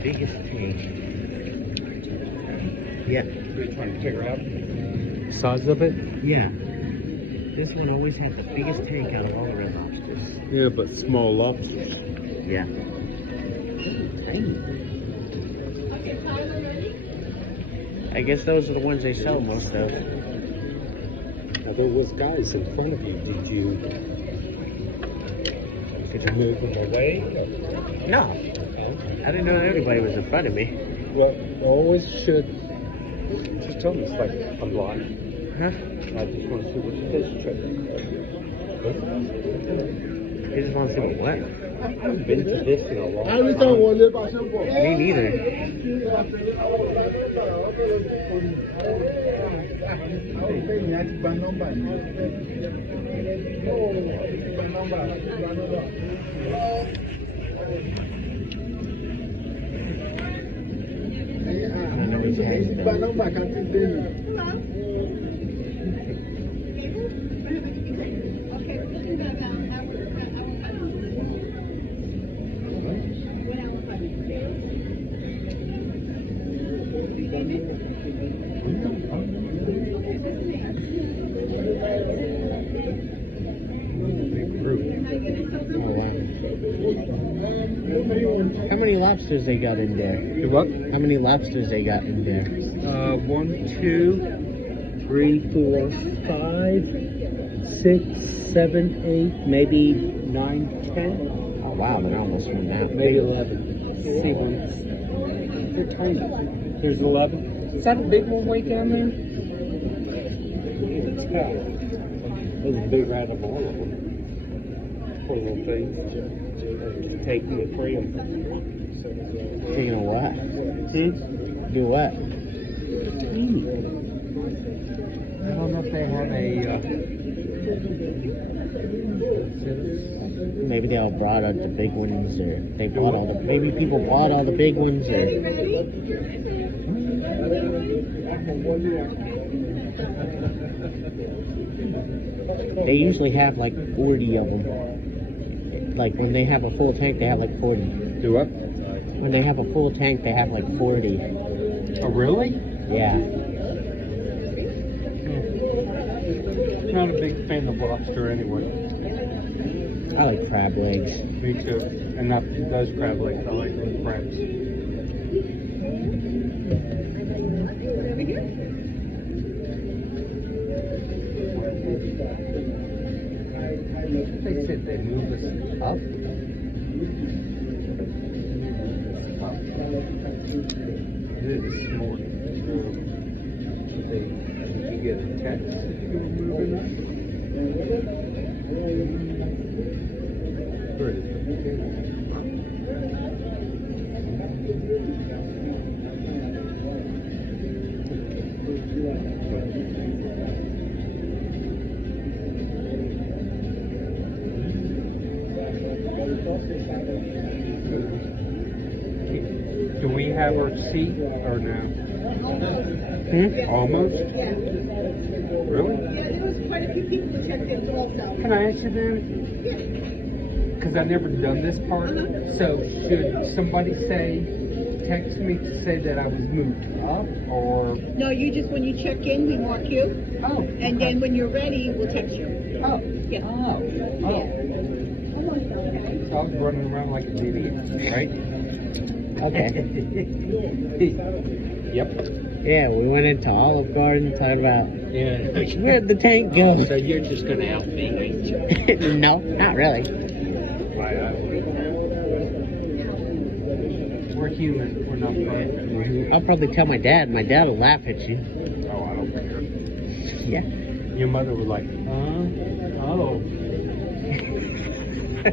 Biggest tank. Yeah. Are you trying to figure out size of it? Yeah. This one always had the biggest tank out of all the red lobsters. Yeah, but small lobsters. Yeah. I guess those are the ones they sell most of. Now there was guys in front of you. Did you move them away? Or? No. I didn't know anybody was in front of me. Well, always should just tell me it's like I'm blind. Huh? I just want to see what you fish trip. You just want to see what? I haven't been to this in a long time. Me neither. How many lobsters they got in there? What? How many lobsters they got in there? 1, 2, 3, 4, 5, 6, 7, 8, maybe 9, 10. Oh wow, they're almost one out. Maybe 11. See ones. They're tiny. There's 11. Is that a big one way down there? It's There's a big rat of all of them. Poor little things. Taking the free of them. Taking a what? Do what? I don't know if they have a. Maybe they all brought out the big ones, or they bought all the. Maybe people bought all the big ones, or. They usually have like 40 of them. Like when they have a full tank, they have like 40. Do what? When they have a full tank, they have like 40. Oh, really? Yeah. Not a big fan of lobster anyway. I like crab legs. Me too. And not those crab legs. I like crabs. They said they move us up. This morning, you get a text if you were moving up. Where is it? Do we have our seat or no? Almost? Yeah. Really? Yeah, there was quite a few people who checked in also. Can I ask you then? Because I've never done this part. So should somebody text me to say that I was moved up or? No, you just, when you check in, we mark you. Oh. And then when you're ready, we'll text you. Oh. Yeah. Oh. Oh. So I was running around like an idiot, right? Okay. Yep. Yeah, we went into Olive Garden talking about Yeah. where'd the tank go? So you're just going to out me, ain't you? No, not really. We're human. We're not perfect. I'll probably tell my dad. My dad will laugh at you. Oh, I don't care. Yeah. Your mother was like, oh.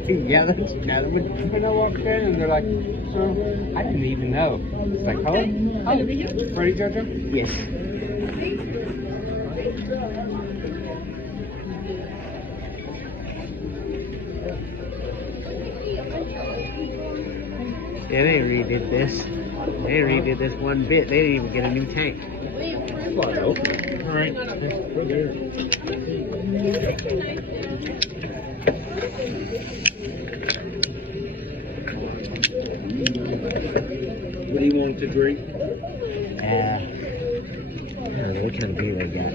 Yeah, that's another one. When I walked in and they're like, oh, I didn't even know. It's like, oh, ready, Jojo? Yes. Yeah, they redid this. They redid this one bit. They didn't even get a new tank. All right. What do you want to drink? I don't know what kind of beer I got.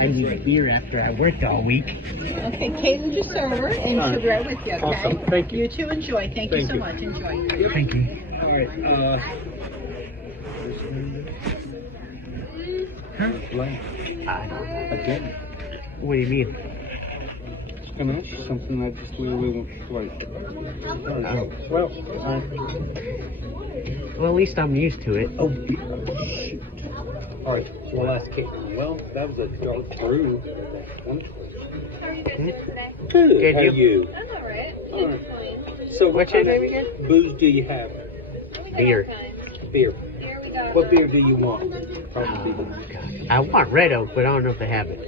I need beer after I worked all week. Okay, Caitlin's your server, and she'll be right with you, okay? Awesome. Thank you. You too, enjoy. Thank you so you. much. Enjoy. Thank you. All right. Blank. Again. What do you mean? Something I just literally want to play. Well, Well, at least I'm used to it. oh, all right. Well, that's Caitlin. Well, that was a dark brew. Good. Good, How are you? you? I'm alright. All right. So, What's your name again? Booze do you have? Beer. Beer. Here we got. What beer do you want? Probably. I want Red Oak, but I don't know if they have it.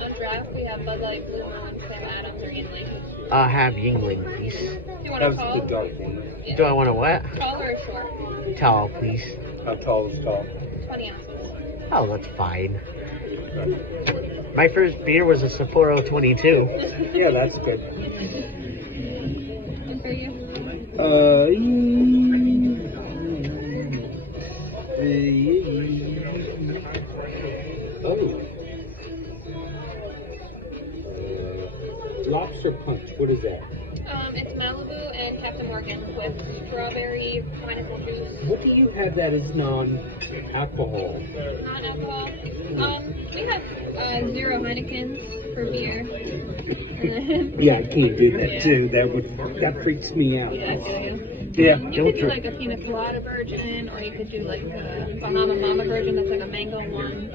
On draft, we have Bud Light, Blue Moon, Sam Adams, or Yingling. I'll have Yingling, please. Do you want That a was tall? the dark one. Do I want a what? Tall or a short? Tall, please. How tall is tall? 20 ounces. Oh, that's fine. My first beer was a Sapporo 22. Yeah, that's good. And for you? Lobster punch. What is that? It's Malibu and Captain Morgan with strawberry pineapple juice. What do you have that is non-alcohol? Non-alcohol. We have 0 Heinekens for beer. Yeah, I can't do that Yeah. too. That freaks me out. Yeah, I feel you. Yeah. You could do like a pina colada version, or you could do like a Bahama Mama version that's like a mango one.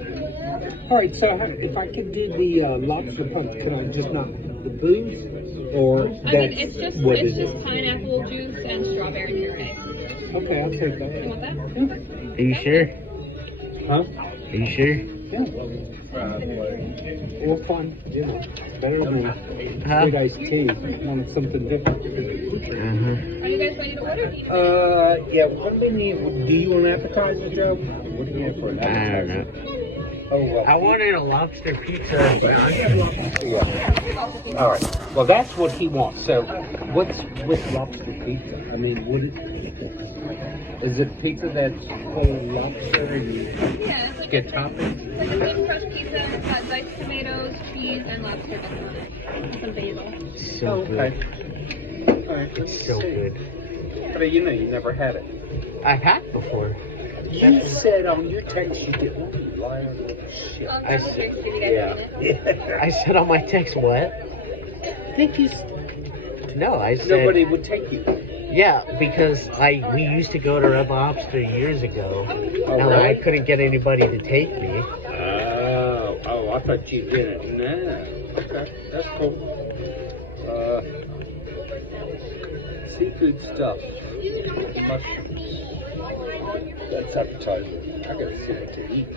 All right. So if I could do the lobster punch, can I just not the booze, or that's I mean, it's just what it's is just it? pineapple juice and strawberry puree. Okay, I'll take You that. want that? Are you sure? Huh? Are you sure? Yeah. Well, fun. You know, better than Huh? sweet iced tea. Wanted something different. Are you guys ready to order? Yeah. What do we need? Do you want an appetizer, Joe? What do you want for an I don't appetizer? know. Oh, well. I wanted a lobster pizza. Yeah. All right. Well, that's what he wants. So, what's with lobster pizza? I mean, is it pizza that's full of lobster and you Yeah, it's like get toppings? like a thin crust pizza. It's got diced tomatoes, cheese, and lobster bits on it. And some basil. So Oh, good. okay. All right. It's so good. But you know, you never had it. I had before. You said on your text you get one, you liar little shit. I Double see. check, see if you guys seen it. I said on my text, what? I think he's No, I said. nobody would take you. Yeah, because we used to go to Red Lobster years ago, Oh, and really? I couldn't get anybody to take me. Oh, I thought you didn't. No. Okay, that's cool. Seafood stuff. Mushrooms. That's appetizing. I gotta see what to eat.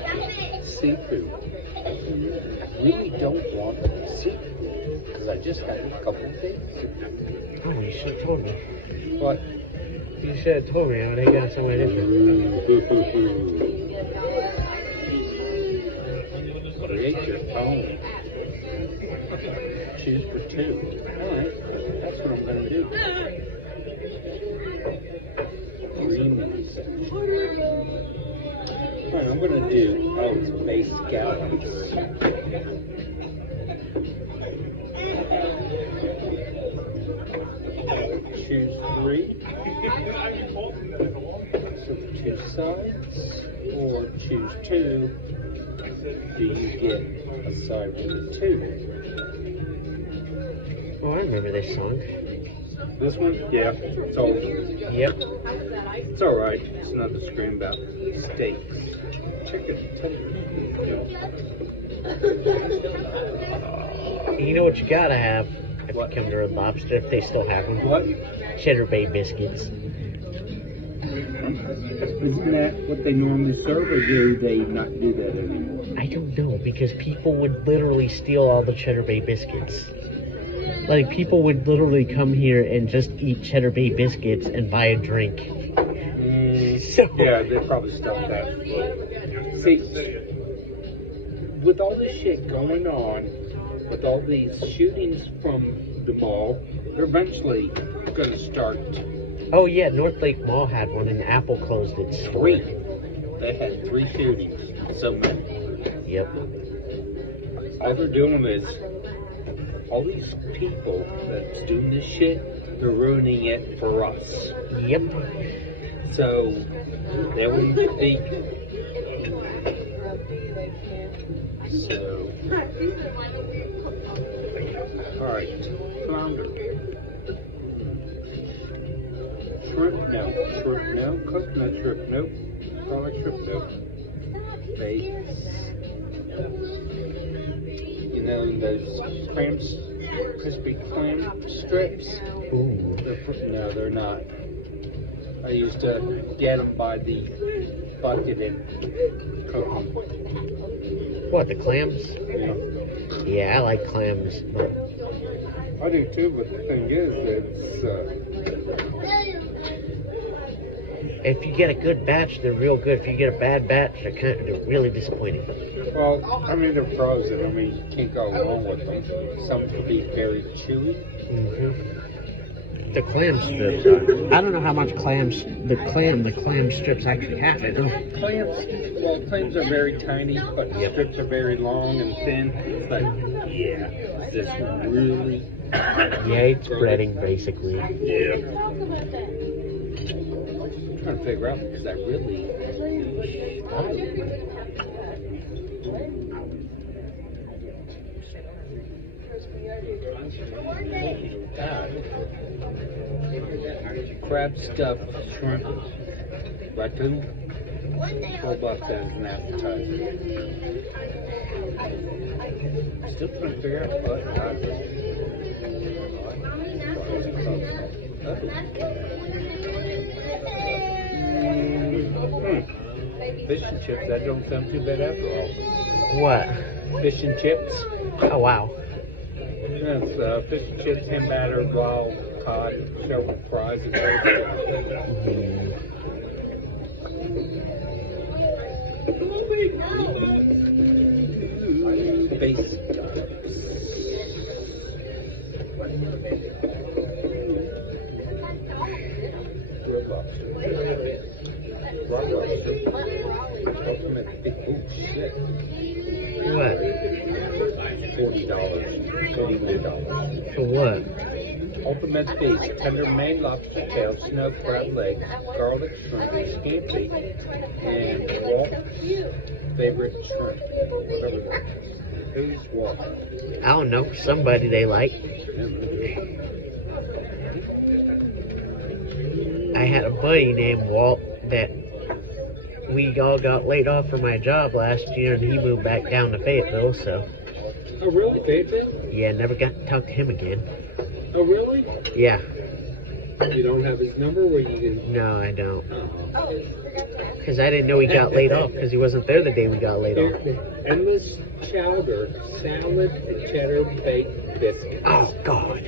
Seafood. I really don't want seafood because I just had a couple of days. Oh, you should have told me. What? You should have told me. I would have got somewhere different. Create your own. Choose for two. Alright, that's what I'm gonna do. Green section. Alright, I'm gonna do base galleries. Choose three. So the two sides, or choose two. Do you get a side with a two? Oh, I remember this song. This one? Yeah, it's old. Yep. It's alright. It's another scream about steaks. Chicken tenders. You know what you gotta have if What? you come to Red Lobster, if they still have them? What? Cheddar Bay biscuits. Isn't that what they normally serve, or do they not do that anymore? I don't know, because people would literally steal all the Cheddar Bay biscuits. Like, people would literally come here and just eat Cheddar Bay biscuits and buy a drink. So, Yeah, they probably stopped that. See, with all this shit going on, with all these shootings from the mall, they're eventually going to start oh yeah, North Lake Mall had one and Apple closed its store. three. They had 3 shootings. So many. Yep. All they're doing is, all these people that's doing this shit, they're ruining it for us. Yep. So, there wouldn't be. So, alright, flounder. Shrimp, no. Shrimp, no. Coconut shrimp, nope. Garlic shrimp, nope. Base. You know, those clams, crispy clam strips? Ooh. No, they're not. I used to get them by the bucket and cook them. What, the clams? Yeah. Yeah, I like clams. But I do too, but the thing is, if you get a good batch, they're real good. If you get a bad batch, they're really disappointing. well, I mean, they're frozen. I mean, you can't go wrong with them. Some could be very chewy. Mm-hmm. The clam strips. I don't know how much the clam strips actually have in them. Clams are very tiny, but the strips are very long and thin. It's like, yeah, is this really? Yeah, it's breading basically. Yeah. I'm trying to figure out because I really. God. Crab stuffed shrimp, raccoon, $12 as an appetizer. Still trying to figure out what got Fish and chips, that don't sound too bad after all. What? Fish and chips. Oh wow. Yes, fish and chips, ham batter, wild cod, shell fries, and base scallops. Red lobster. Rock lobster. Ultimate big. Oh shit. What? $40. $41. For what? Ultimate feast, tender Maine lobster tail, snow crab legs, garlic shrimp, scampi, and Walt's favorite shrimp. Whatever that is. Who's Walt? I don't know. Somebody they like. I had a buddy named Walt that we all got laid off from my job last year, and he moved back down to Fayetteville, so. Oh, really? Fayetteville? Yeah, never got to talk to him again. Oh, really? Yeah. You don't have his number where you can... No, I don't. Oh. Because I didn't know he got laid off, because he wasn't there the day we got laid off. Endless chowder, salad, and cheddar baked biscuits. Oh, God.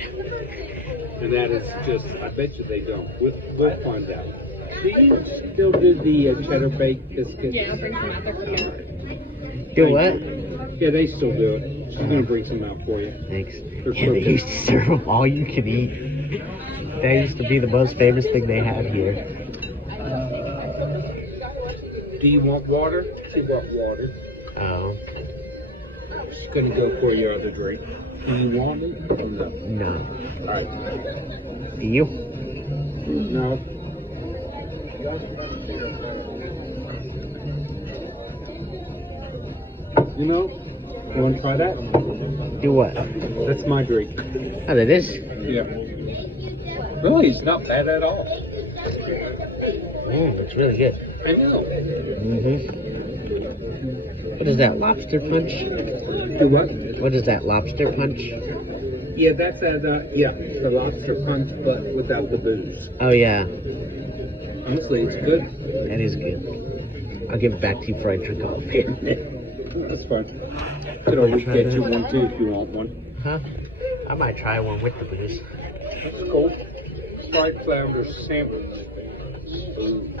And that is just, I bet you they don't. We'll find out. Do you still do the cheddar baked biscuits? Yeah, I'll bring some out there for you. Do what? Yeah, they still do it. She's going to bring some out for you. Thanks. For Yeah, they cooking. used to serve them all you can eat. That used to be the most famous thing they had here. Do you want water? She want water. Oh, She's going to go for your other drink. Do you want it or no? no. All right. Do you? No. You know, you want to try that? Do what? That's my drink. Oh, that is? Yeah. Really, it's not bad at all. It's really good. I know. What is that, lobster punch? Do what? What is that, lobster punch? Yeah, that's the lobster punch, but without the booze. Oh, yeah. Honestly, it's good. That is good. I'll give it back to you before I drink all of it. That's fine. Could always get you one too if you want one. Huh? I might try one with the booze. That's cool. Fried flounder sandwich. Ooh.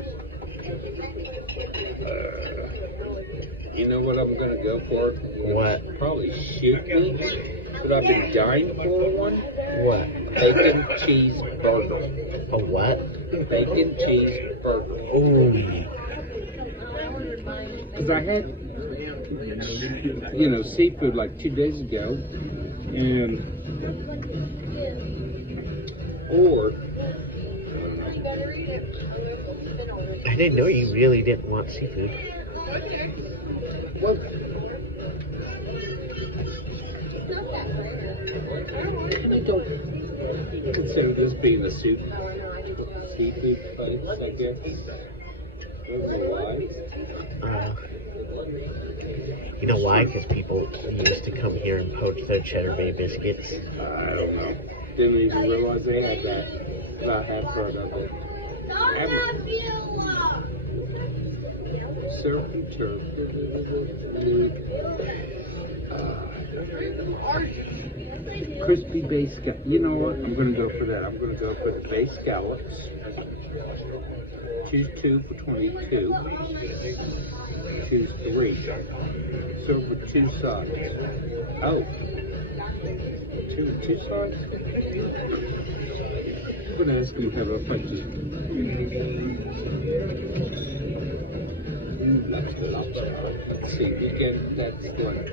You know what I'm gonna go for? What? Probably shoot me, but I've been dying for one. What? Bacon cheese burger. A what? Bacon cheese burger. Ooh. Because I had, seafood like 2 days ago, or I didn't know you really didn't want seafood. what? I don't consider this being a seafood place, I guess. I don't know why. You know why? Because people used to come here and poach their Cheddar Bay biscuits. I don't know. Didn't even realize they had that. But I had heard of it. Surf and turf. Crispy base scallops. You know what? I'm going to go for that. I'm going to go for the base scallops. Choose 2 for 22. Choose 3. Serve with 2 sides. Oh. 2 sides? I'm going to ask him how about punches. That's the lobster. Let's see. We get that's lunch.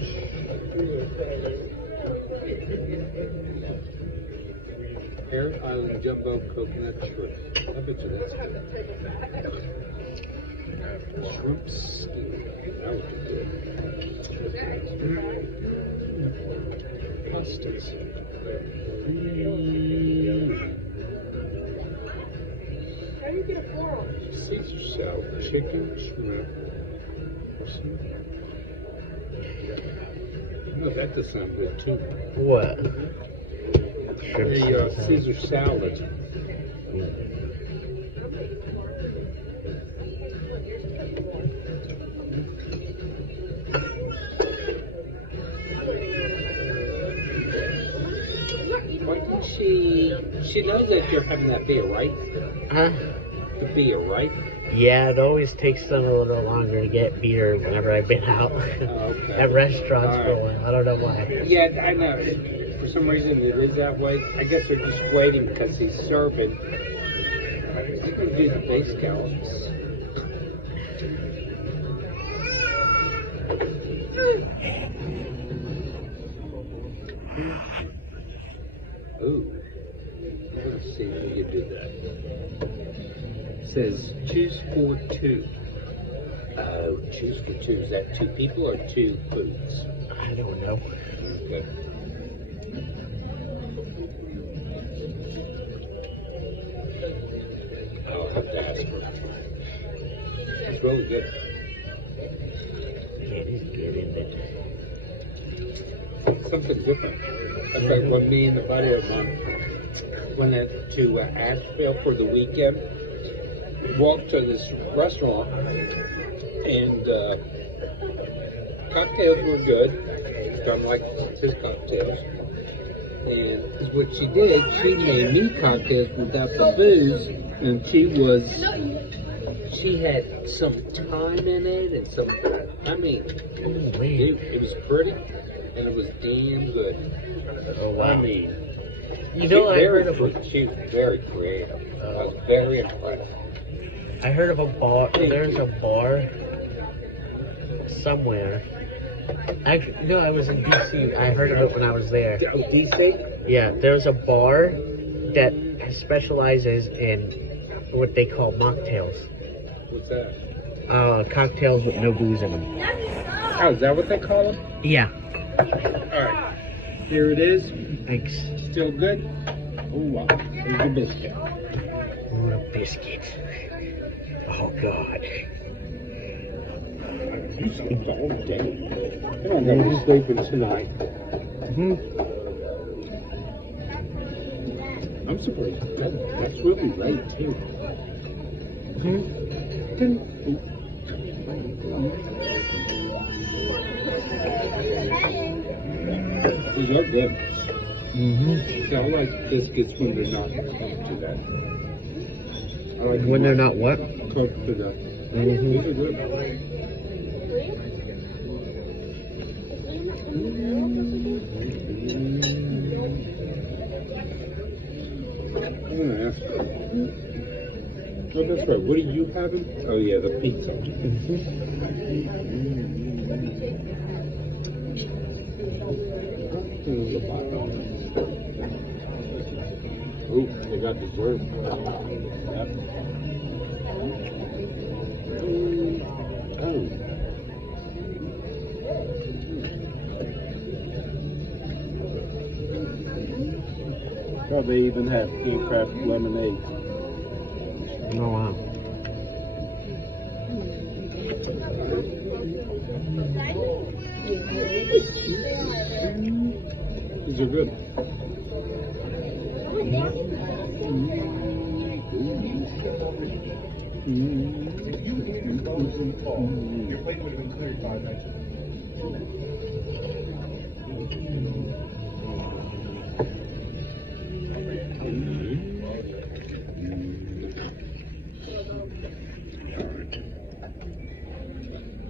Parrot Island Jumbo Coconut Shrimp. I bet you that's good. Shrimp skin. That would be good. Pastas. Caesar salad, chicken, shrimp. Oh, that does sound good too. What? Shrimp The salad. Caesar salad. Why didn't she knows that you're having that beer, right? Huh? The beer, right? Yeah, it always takes them a little longer to get beer whenever I've been out Okay. at restaurants for a All right. while. I don't know why. Yeah, I know. For some reason it is that way. I guess they're just waiting because he's serving. I'm going to do the base scallops. Ooh. Let's see if we can do that. It says choose for two. Oh, choose for two. Is that two people or two foods? I don't know. Okay. I'll have to ask her. It's really good. Yeah, it is good, isn't it? Something different. That's like when me and a buddy of mine went out to Asheville for the weekend. Walked to this restaurant, and cocktails were good. John liked his cocktails. And what she did, she made me cocktails without the booze, and she had some thyme in it and some, I mean, it was pretty, and it was damn good. Oh, wow. I mean, You know, I heard of she was very creative. I was very impressed. I heard of a bar. There's a bar somewhere. Actually, no, I was in DC. I heard of it when I was there. Oh, DC? Yeah, there's a bar that specializes in what they call mocktails. What's that? Cocktails with no booze in them. Oh, is that what they call them? Yeah. Alright. Here it is. Thanks. Still good? Oh, wow. Here's your biscuit. Oh, a biscuit. Oh, God. You sleep all day. You're not going to be sleeping tonight. I'm surprised. That's really late, too. These are good. See, I like biscuits when they're not cooked to that. I like When they're not what? cooked to that. These are good. I'm gonna ask her. Oh, that's right. What are you having? Oh yeah, the pizza. Oh, they got dessert. Yep. Oh. Oh, they even have handcrafted lemonade. Oh, wow. These are good.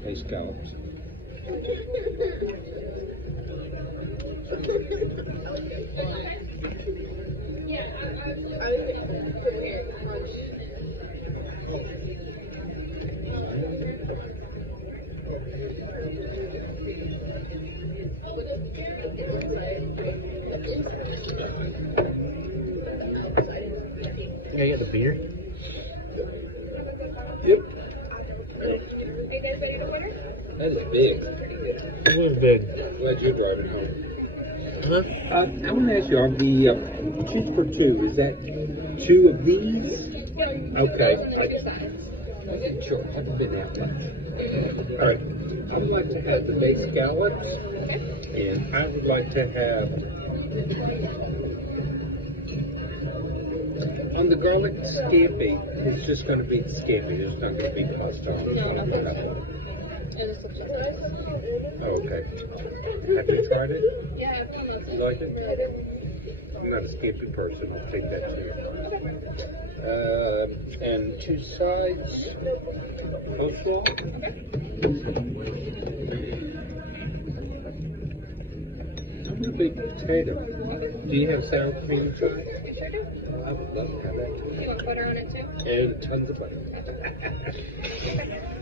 Hey, scallops. I get the beer. Yep. That is big. It was big. Glad you're driving home. Huh? I want to ask you on the choose for two. Is that two of these? Okay. I wasn't sure. I haven't been that much. All right. I would like to have the base scallops, and I would like to have on the garlic scampi. It's just going to be scampi. There's not going to be pasta on it. Oh, okay. Have you tried it? Yeah, I've done those. You like it? I'm not a skimpy person. I'll take that too. And 2 sides. Coleslaw. I'm a big potato. Do you have sour cream and sugar? I would love to have that too. You want butter on it too? And tons of butter.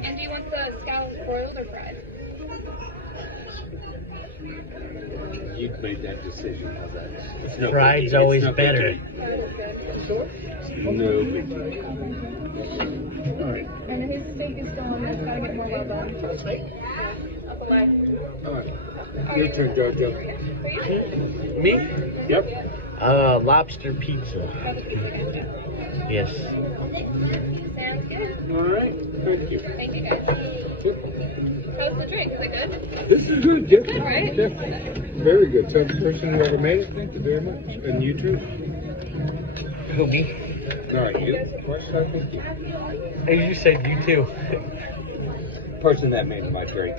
And do you want the scallops broiled or fried? You've made that decision. How's that? It's no Fried's biggie. always It's no better. biggie. No biggie. All right. And his steak is still on there. It's gotta get more well done. Up alive. All right. Your turn, Jojo. Me? Yep. Lobster pizza. Yes. Sounds good. All right. Thank you. Thank you guys. How's the drink? Is it good? This is good. Yes. All right. Yes. Very good. So the person who ever made it, thank you very much. And you too. Who, me? All right. You. What should I thank you? You said you too. Person that made my drink.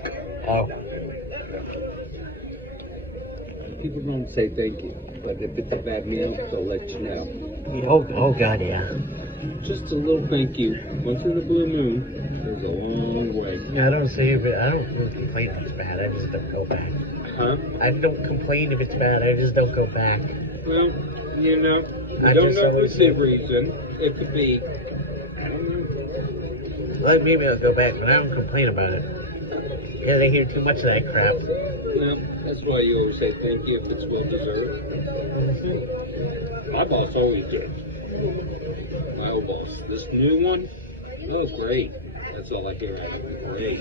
Oh. People don't say thank you, but if it's a bad meal, they'll let you know. Oh God, yeah. Just a little thank you. Once in the blue moon, goes a long way. I don't say if I don't complain if it's bad. I just don't go back. Huh? I don't complain if it's bad. I just don't go back. Well, you know, I I don't just know always the do. reason. It could be, I don't know. Like maybe I'll go back, but I don't complain about it. Because I hear too much of that crap. Well, that's why you always say thank you if it's well deserved. My boss always did. My old boss. This new one, oh, great. That's all I hear out of it. Great.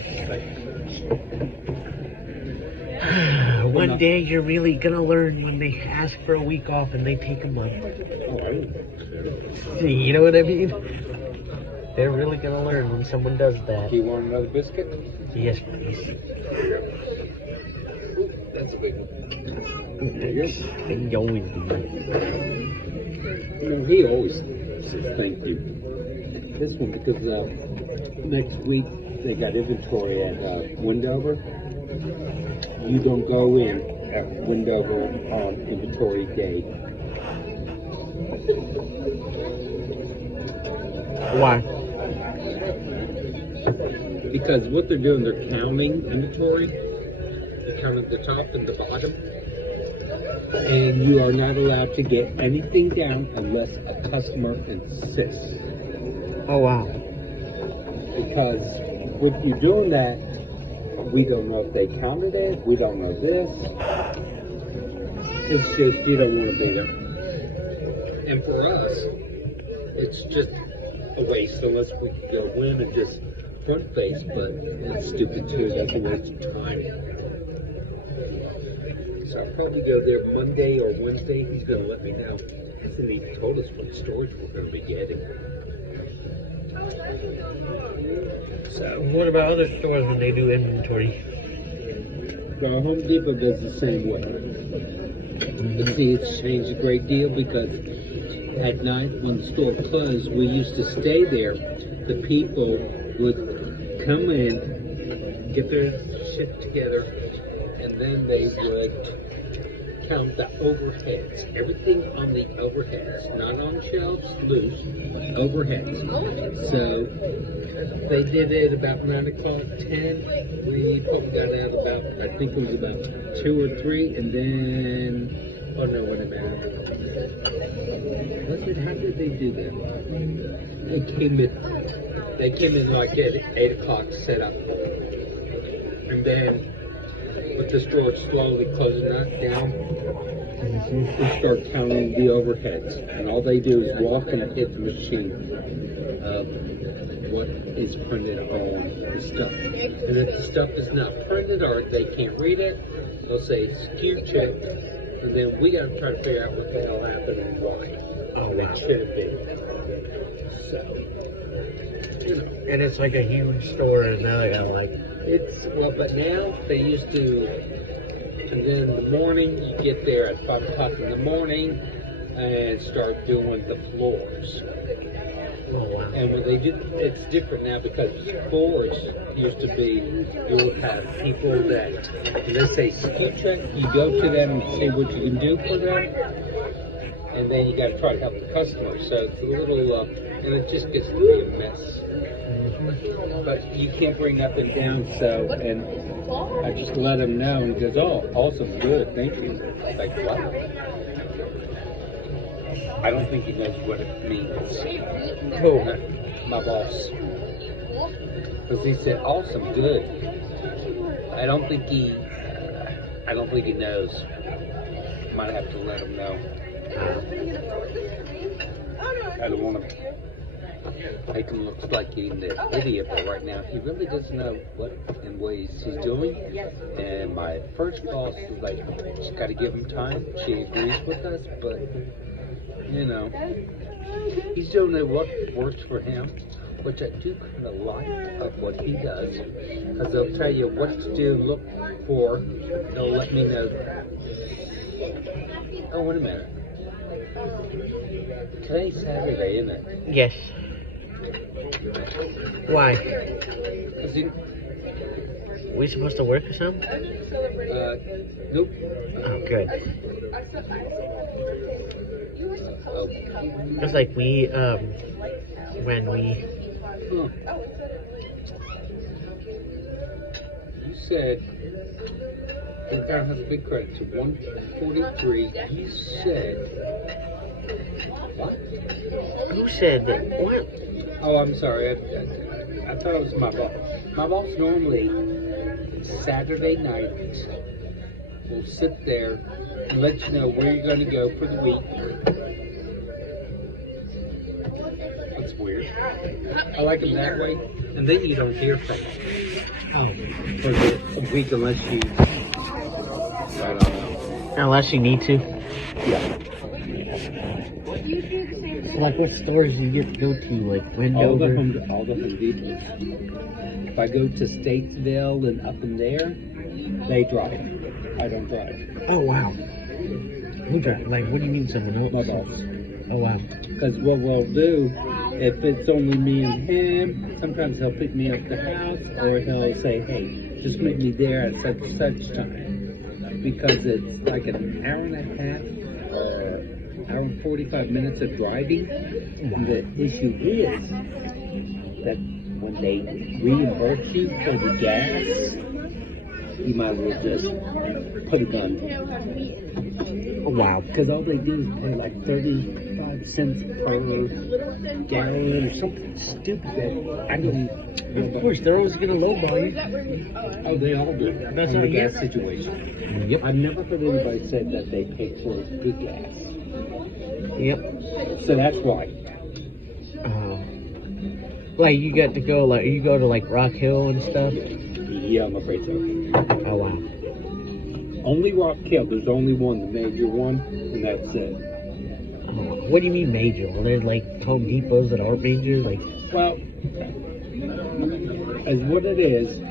One day you're really gonna learn when they ask for a week off and they take a month. Oh, I don't care. You know what I mean? They're really gonna learn when someone does that. Do you want another biscuit? Yes, please. That's a big one. Yes. And you always do. You know, he always says thank you. This one, because next week they got inventory at Wendover. You don't go in at Wendover on inventory day. Why? Because what they're doing, they're counting inventory. They're counting the top and the bottom. And you are not allowed to get anything down unless a customer insists. Oh, wow. Because when you're doing that, we don't know if they counted it, we don't know this. It's just, you don't want to be there. And for us, it's just a waste unless we can go in and just front face, but it's stupid too, that's a waste of time. So I'll probably go there Monday or Wednesday, he's going to let me know. He hasn't even told us what storage we're going to be getting. So, What about other stores when they do inventory? the Home Depot does the same way. But see, it's changed a great deal because at night when the store closed, we used to stay there. The people would come in, get their shit together, and then they would count the overheads. Everything on the overheads, not on shelves, loose, overheads. So they did it about 9 o'clock, 10. We probably got out about, I think it was about 2 or 3, and then, oh no, wait a minute. How did they do that? They came in like at 8 o'clock set up. And then with the store slowly closing that down, we start counting the overheads. And all they do is walk and hit the machine of what is printed on the stuff. And if the stuff is not printed or they can't read it, they'll say SKU check. And then we got to try to figure out what the hell happened and why. Oh, It wow. should have been. So, you know. And it's like a huge store, and now they got like, But now they used to, and then in the morning, you get there at 5 o'clock in the morning and start doing the floors. oh wow. And when they do, it's different now because floors used to be, you would have people that, when they say SKU check, you go to them and say what you can do for them. and then you got to try to help the customer. So it's a little, and it just gets to be a mess. But you can't bring up and down, so, and I just let him know, and he goes, oh, awesome, good, thank you. Like, what? I don't think he knows what it means. Who? My boss. Because he said, awesome, good. I don't think he knows. Might have to let him know. I don't want to make him look like he's an idiot, but right now he really doesn't know what and ways he's doing. And my first boss was like, just got to give him time. She agrees with us, but you know, he's doing what works for him, which I do kind of like of what he does, because they'll tell you what to do, look for. They'll let me know. Oh, wait a minute. Today's Saturday, isn't it? Yes. Why? We supposed to work or something? Nope. Oh, good. Oh. It's like we, when we... Huh. You said your car has a big credit to 143. You said what? Who said that? What? Oh, I'm sorry. I thought it was my boss. My boss normally Saturday night will sit there and let you know where you're going to go for the week. That's weird. I like them that way, and then you don't hear from them for the week unless you. I don't know. Unless you need to. Yeah. So, like, what stores do you get to go to? Like, All the Wendover? Home Depots. If I go to Statesville and up in there, they drive. I don't drive. Oh, wow. Who drives? Like, what do you mean someone else? My boss. Oh, wow. Because what we'll do, if it's only me and him, sometimes he'll pick me up at the house, or he'll say, hey, just meet me there at such and such time. Because it's like an hour and a half, or hour and 45 minutes of driving. And the issue is that when they reimburse you for the gas, you might as well just put a gun. Oh, wow. Because all they do is pay like 35 cents per gallon or something stupid that I don't. Of course, they're always going to lowball you. Oh, they all do. That's in how the you gas get- situation. Yep. I've never heard anybody say that they pay for good gas. Yep. So that's why. Like, you get to go, like, you go to, like, Rock Hill and stuff? Yeah, I'm afraid so. Oh, wow. Only Rock Hill. There's only one, the major one, and that's it. Oh, what do you mean major? Well, there's, like, Home Depots that aren't major? Like, Well, as what it is,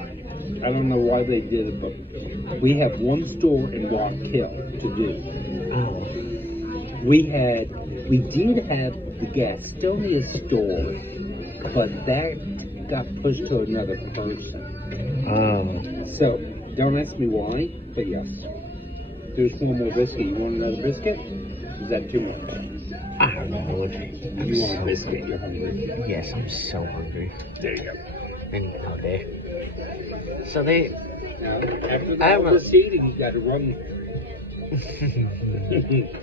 I don't know why they did it, but we have one store in Rock Hill to do. oh. We did have the Gastonia store, but that got pushed to another person. Oh. So, don't ask me why, but yes. There's one more biscuit. You want another biscuit? Is that too much? I don't know. You want a biscuit, you're hungry. Yes, I'm so hungry. There you go. And all day. So they... Now, after I all have a- this eating, you gotta run.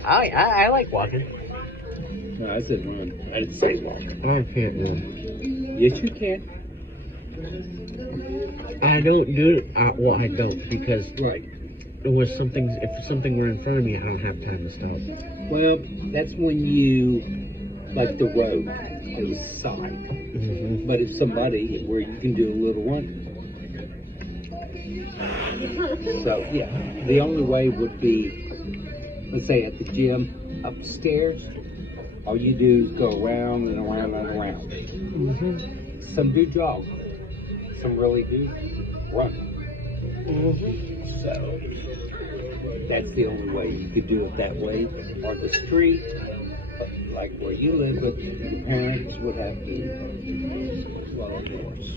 I like walking. No, I said run. I didn't say walk. I can't do Yes, you can. it. I don't do it. Well, I don't, because Right. if something were in front of me, I don't have time to stop. Well, that's when you, like the road, is side. Mm-hmm. But if somebody where you can do a little run. So, yeah, the only way would be, let's say at the gym upstairs, all you do is go around and around and around. Mm-hmm. Some do jog, some really do run. Mm-hmm. So, that's the only way you could do it that way. Or the street, like where you live, but your parents would have to, well, of course.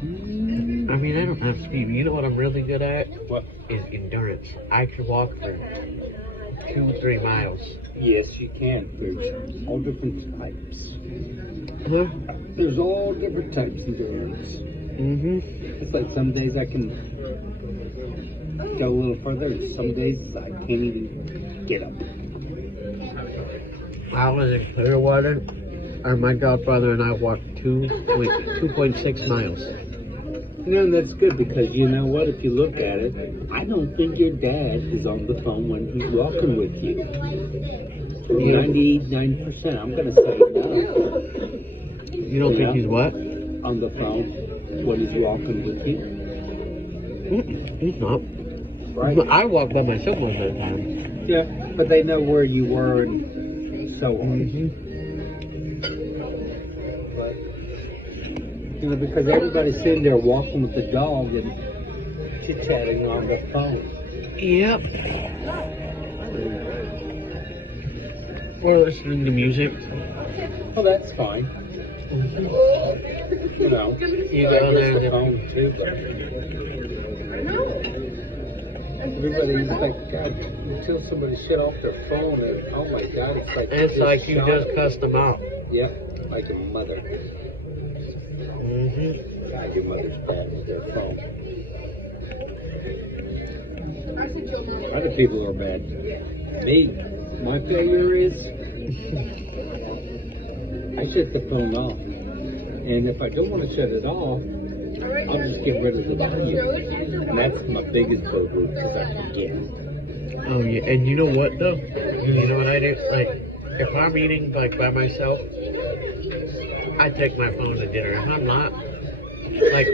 I mean, I don't have speed. You know what I'm really good at? What? Is endurance. I could walk for 2-3 miles. Yes, you can. There's all different types. Huh? There's all different types of drones. Mm-hmm. It's like some days I can go a little further, and some days I can't even get up. I was in Clearwater, and my godfather and I walked 2.6 miles. No, that's good because you know what? If you look at it, I don't think your dad is on the phone when he's walking with you. 99%. I'm going to say no. You don't think he's what? On the phone when he's walking with you. He's not. Right. I walk by myself most of the time. Yeah, but they know where you were and so on. Mm-hmm. You know, because everybody's sitting there walking with the dog and chit-chatting on the phone. Yep. Or listening to music. Well, that's fine. You know, You I go guess there the and phone too, but everybody's like, God, until somebody shut off their phone, and oh my God, it's like you shot. just cussed them out. Yeah, like a mother. Mm-hmm. God, your mother's bad with their phone. Other people are bad. Me, my failure is I shut the phone off. And if I don't want to shut it off, I'll just get rid of the volume. And that's my biggest bugaboo because I forget. Oh yeah, and you know what though? You know what I do? Like, if I'm eating like by myself, I take my phone to dinner. If I'm not, like,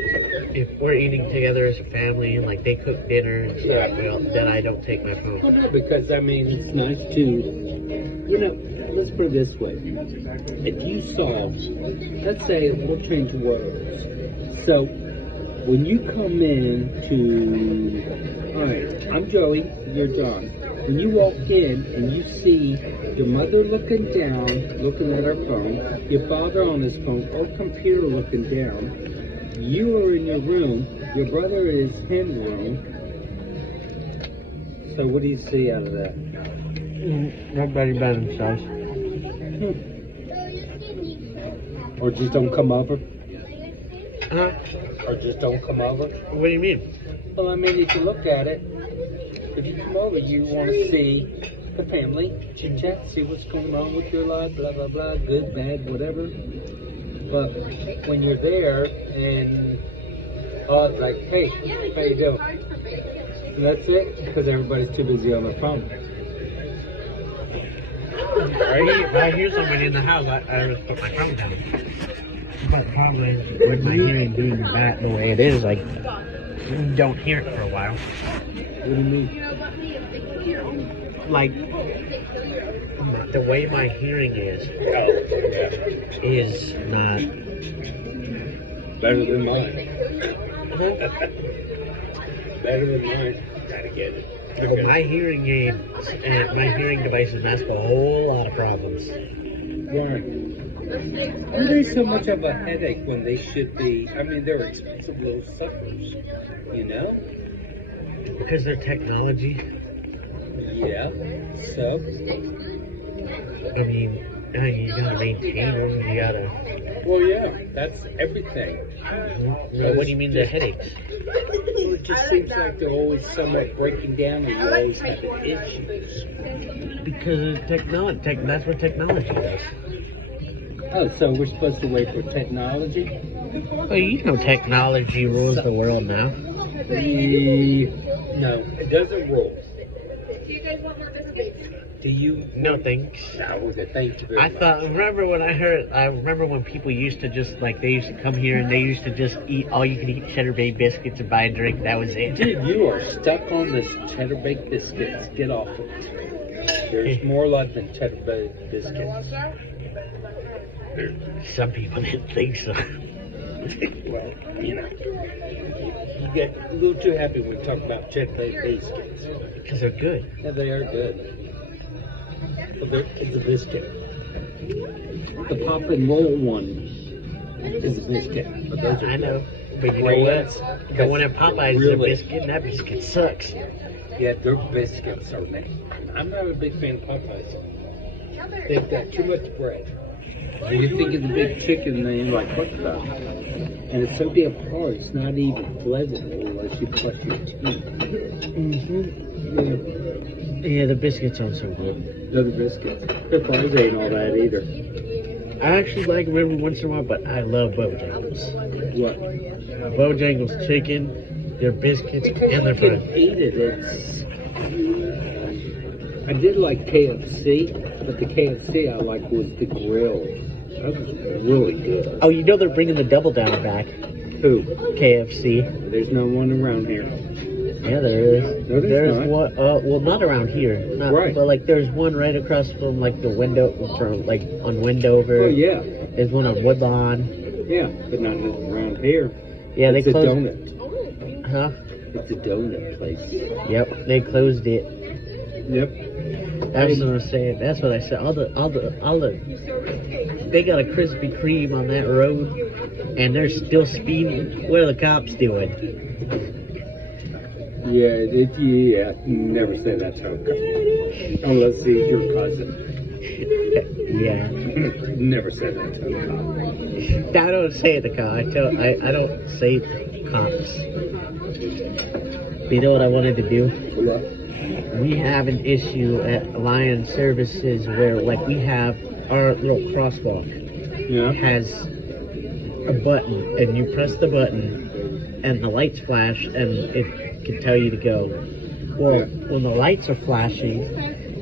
if we're eating together as a family and like they cook dinner and stuff, well, then I don't take my phone. Well, no, because I mean, it's nice to, you know, let's put it this way. If you saw, let's say, we'll change words. So, when you come in to, all right, I'm Joey, you're John. When you walk in and you see your mother looking down, looking at her phone, your father on his phone or computer looking down, you are in your room, your brother is in the room. So what do you see out of that? Nobody by themselves. Or just don't come over? Huh? Or just don't come over? What do you mean? Well, I mean, if you look at it, if you come over, you want to see the family, chit chat, see what's going on with your life, blah, blah, blah, good, bad, whatever. But when you're there and, oh, it's like, hey, how you doing? And that's it, because everybody's too busy on their phone. I hear somebody in the house, I just put my phone down. But the problem is, with my hearing being bad the way it is, like, you don't hear it for a while. What do you mean? Like, the way my hearing is not Better than mine. Better than mine. Gotta get it. well, my hearing aids and my hearing devices mask a whole lot of problems. Why? Why are they so much of a headache when they should be? I mean, they're expensive little suckers, you know? Because they're technology. Yeah. So? I mean, you gotta maintain them, you gotta... Well, yeah, that's everything. What do you mean the headaches? Well, it just seems like they're always somewhat breaking down and you're always having issues. Because of technology, that's what technology does. Oh, so we're supposed to wait for technology? Well, you know technology rules the world now. No, it doesn't rule. Do you guys want more biscuits? Do you? No thanks. No, thank you very much. Remember when people used to just, like, they used to come here and they used to just eat all you could eat Cheddar Bay biscuits and buy a drink, that was it. Dude, you are stuck on this Cheddar Bay biscuits. Get off it. There's more life than Cheddar Bay biscuits. Some people didn't think so. Well, you know, you get a little too happy when we talk about Cheddar Bay biscuits. Because they're good. Yeah, they are good. But it's a biscuit. The pop and roll one is a biscuit. But those are I know. good. But you know what? The one at Popeyes is a biscuit, and that biscuit sucks. Yeah, their biscuits are I'm not a big fan of pot pies. They've got too much bread. You think of the big chicken and then you're like, what the? And it's so damn hard, it's not even flavorful unless you brush your teeth. Yeah, the biscuits aren't so good. The other biscuits. The fries ain't all that either. I actually like them every once in a while, but I love Bojangles. What? Bojangles chicken, their biscuits, and their I can fries. eat it. I did like KFC, but the KFC I liked was the grill. That was really good. Oh, you know they're bringing the Double Down back. Who? KFC. There's no one around here. Yeah, there is. No, There's not. one. Well, not around here. Not, Right. But like, there's one right across from like the window, from like on Wendover. Oh yeah, There's one on Woodlawn. yeah, but not around here. Yeah, It's they a closed. donut. Huh? It's a donut place. Yep, they closed it. Yep. That's what I'm saying. That's what I said. All the. They got a Krispy Kreme on that road, and they're still speeding. What are the cops doing? Yeah, never say that to a cousin. Unless he's your cousin. Yeah. Never say that to a cop. I don't say the cop. I don't say cops. You know what I wanted to do? What? We have an issue at Lion Services where, like, we have our little crosswalk Yeah. has a button, and you press the button, and the lights flash, and it can tell you to go. Well, Yeah. when the lights are flashing,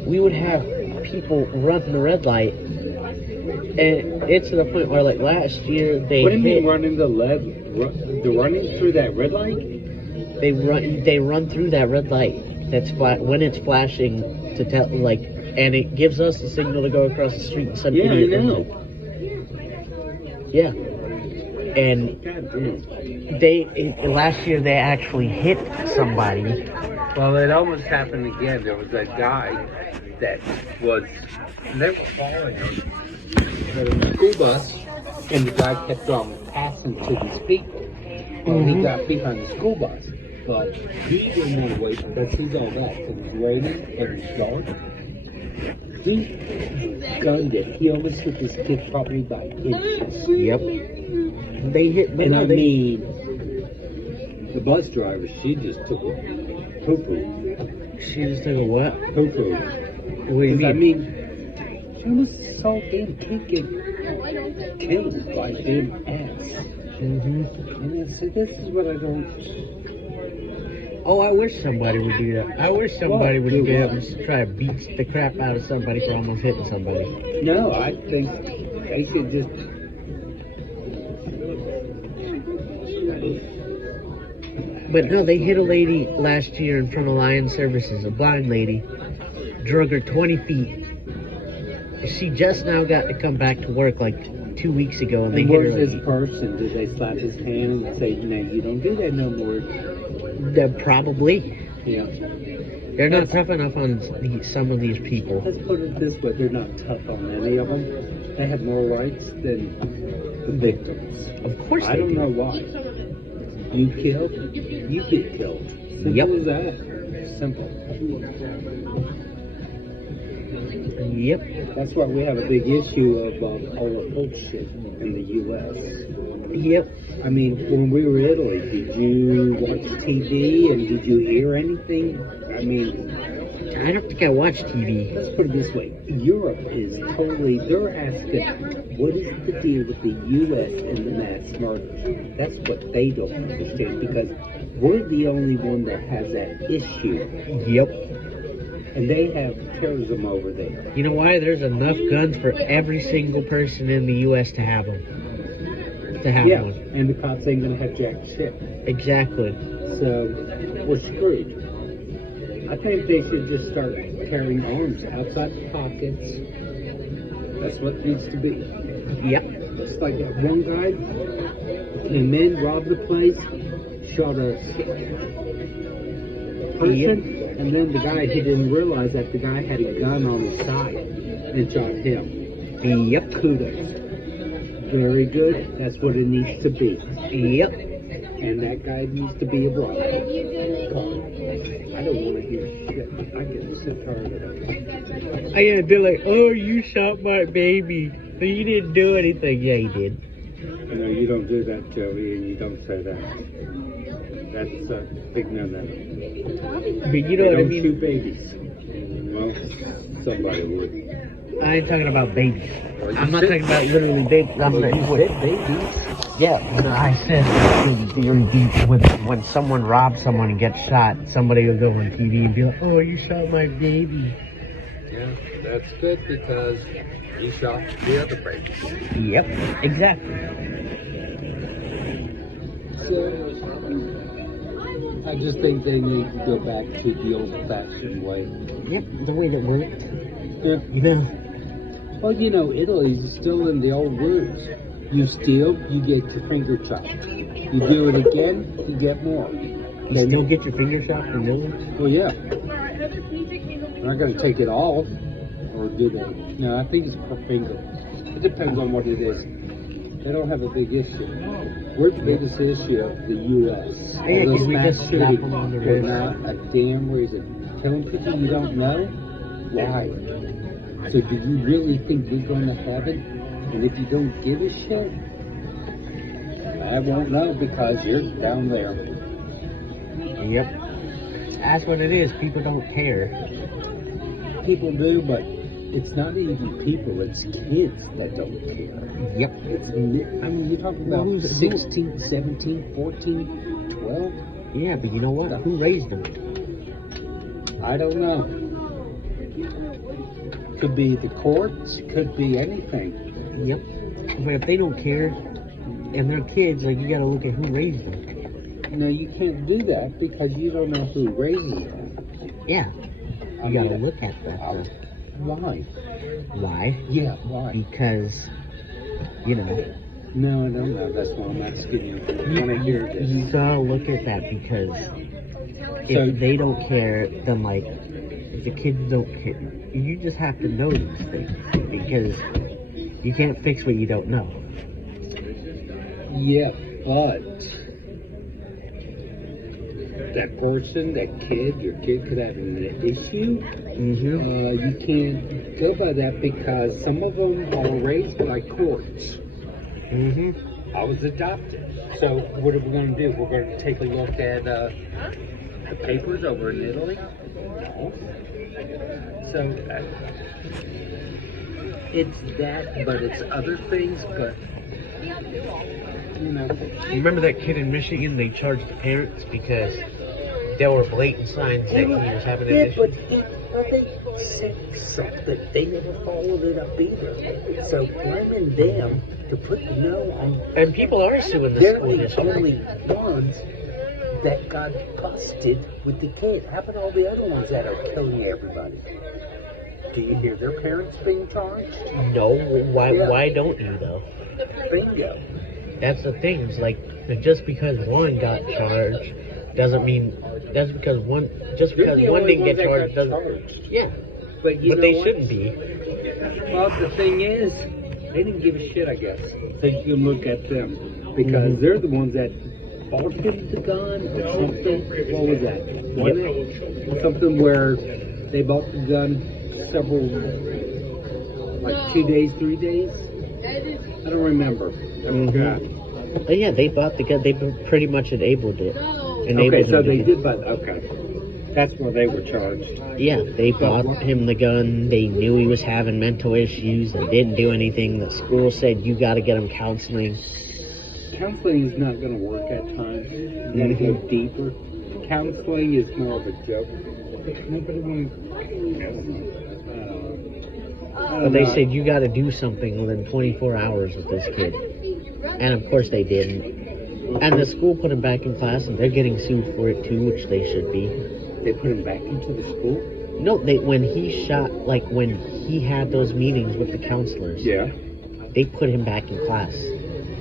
we would have people run the red light, and it's to the point where, like, last year they What do you mean hit- running the lead? They're running through that red light? they run through that red light that's when it's flashing to tell, like, and it gives us the signal to go across the street and some Yeah, I idiot know. Yeah. And God damn. last year they actually hit somebody. Well, it almost happened again. There was that guy that was, they were following him. There was a school bus, and the guy kept on passing to these people. Well, he got behind the school bus, but he didn't want to wait because he's all that. It was raining, it was dark. He gunned it. He almost hit this kid probably by inches. Yep. They hit. And I they, mean, the bus driver, she just took a poo-poo. She just took a what? Poo-poo. What do you I mean? mean, she almost saw damn kid get killed by damn ass. Mm-hmm. And I said, this is what I don't... Oh, I wish somebody would do that. I wish somebody What? would Do go what? and try to beat the crap out of somebody for almost hitting somebody. No, I think they should just... But no, they hit a lady last year in front of Lion Services, a blind lady, drug her 20 feet. She just now got to come back to work like 2 weeks ago, and they And hit her. where's this person? Did they slap his hand and say, no, you don't do that no more? Probably. Yeah. They're not tough enough on some of these people. Let's put it this way, they're not tough on any of them. They have more rights than the victims. Of course I they don't do. know why. You kill, you get killed. Simple Yep. as that. Simple. Yep. That's why we have a big issue of all the bullshit in the U.S. Yep. I mean, when we were in Italy, did you watch TV and did you hear anything? I mean, I don't think I watch TV. let's put it this way. Europe is totally, they're asking, what is the deal with the U.S. and the mass murder? That's what they don't understand because we're the only one that has that issue. Yep. And they have terrorism over there. You know why? There's enough guns for every single person in the U.S. to have them. To have Yeah, one. and the cops ain't going to have jack shit. Exactly. So, we're screwed. I think they should just start carrying arms outside the pockets. That's what it needs to be. Yep. It's like that one guy came in, robbed the place, shot a person, and then the guy, he didn't realize that the guy had a gun on his side and shot him. Yep. Kudos. Very good. That's what it needs to be. Yep. And that guy needs to be a block. God, I don't want to hear shit. I get so tired of it. They're like, oh, you shot my baby. But you didn't do anything. Yeah, you did. You know, you don't do that, Joey, and you don't say that. That's a big no-no. But you know what I Don't mean? shoot babies. Well, somebody would. I ain't talking about babies. Well, you I'm not said- talking about literally babies. I'm Well, you saying said babies. yeah, no, I said very deep. When someone robs someone and gets shot, somebody will go on TV and be like, "Oh, you shot my baby." Yeah, that's good because you shot the other babies. Yep, exactly. So, I just think they need to go back to the old-fashioned way. Yep, the way that worked. Yeah. You know. Well, you know, Italy's still in the old roots. You steal, you get your finger chopped. You do it again, you get more. You still get your finger shot for millions? Well, yeah. They're not going to take it all, or do they? No, I think it's per finger. It depends on what it is. They don't have a big issue. We're the biggest issue of the U.S. Yeah, All 'cause those we mass just slap shootings them on the for wrist. not a damn reason. Telling people you don't know? Why? So do you really think you're going to heaven? And if you don't give a shit, I won't know because you're down there. Yep. That's what it is. People don't care. People do, but it's not even people, it's kids that don't care. Yep. I mean, you're talking about Well, who's- 16, 17, 14, 12? Yeah, but you know what? Who raised them? I don't know. Could be the courts, could be anything. Yep. But if they don't care and they're kids, like you gotta look at who raised them. No, you can't do that because you don't know who raises them. Yeah. I You gotta mean, look at that. Though. Why? Why? Yeah, why? Because, you know, No, I don't know. That's why I'm asking you. I want to hear this. you gotta look at that because if So- they don't care, then like, if the kids don't care, you just have to know these things because you can't fix what you don't know. Yeah, but that person, that kid, your kid could have an issue. Mm-hmm. You can't go by that because some of them are raised by courts. Mm-hmm. I was adopted. So what are we going to do? We're going to take a look at the papers over in Italy? No. So it's that, but it's other things, but you know. Remember that kid in Michigan? They charged the parents because there were blatant signs that he was having an issue. They said something. They never followed it up either. So blaming them to put And people are suing the they're school the district. only ones that got busted with the kid. How about all the other ones that are killing everybody? Do you hear their parents being charged? No, why? Yeah. Why don't you though? Bingo. That's the thing. It's like just because one got charged doesn't mean because one didn't get charged doesn't. Yeah, But you but know they what? shouldn't be. Well, the thing is, they didn't give a shit, I guess. So you can look at them because they're the ones that bought him the gun or something. What was that? Wasn't it something where they bought the gun several, like 2 days, 3 days? I don't remember. I forgot. But yeah, they bought the gun. They pretty much enabled it. Okay, so they did, but okay. That's where they were charged. Yeah, they bought him the gun. They knew he was having mental issues. They didn't do anything. The school said you got to get him counseling. Counseling is not going to work at times. You got to go deeper. Counseling is more of a joke. Nobody wants. But they said you got to do something within 24 hours with this kid. And of course they didn't. And the school put him back in class, and they're getting sued for it too, which they should be. They put him back into the school? No, when he shot, like when he had those meetings with the counselors, Yeah. they put him back in class.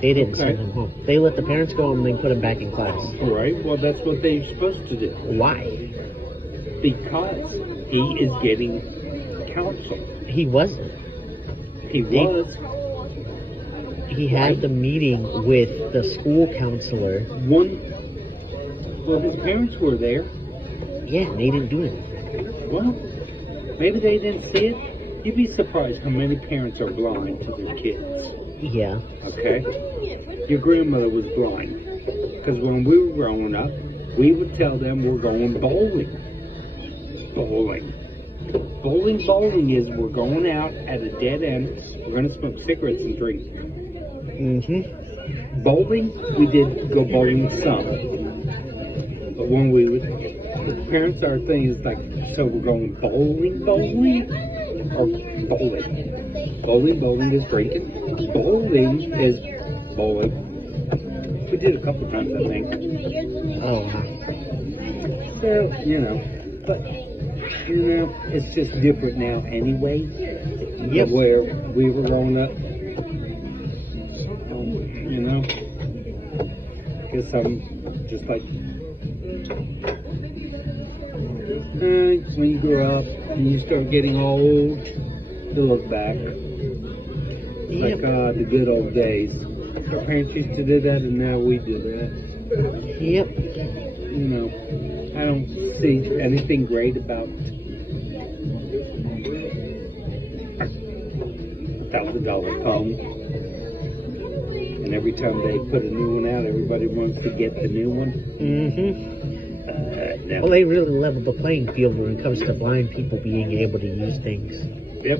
They didn't send him home. They let the parents go home and they put him back in class. All right. Well, that's what they're supposed to do. Why? Because he is getting counsel. He wasn't. He was. He had the meeting with the school counselor. Well, his parents were there. Yeah, and they didn't do anything. Well, maybe they didn't see it. You'd be surprised how many parents are blind to their kids. Yeah. Okay? Your grandmother was blind. Because when we were growing up, we would tell them we're going bowling. Bowling is we're going out at a dead end. We're going to smoke cigarettes and drink. Mm-hmm. Bowling, we did go bowling some. But when we would, the parents, our thing is like, so we're going bowling, or bowling. Bowling is drinking. Bowling is bowling. We did a couple times, I think. Oh, wow. So, you know, but, you know, it's just different now anyway. Yep. Where we were growing up. You know, guess I'm just like, when you grow up and you start getting old, you look back. Yep. Like, the good old days. Our parents used to do that, and now we do that. Yep. You know, I don't see anything great about a $1,000 phone. And every time they put a new one out, everybody wants to get the new one. Mm-hmm. No. Well, they really leveled the playing field when it comes to blind people being able to use things. Yep.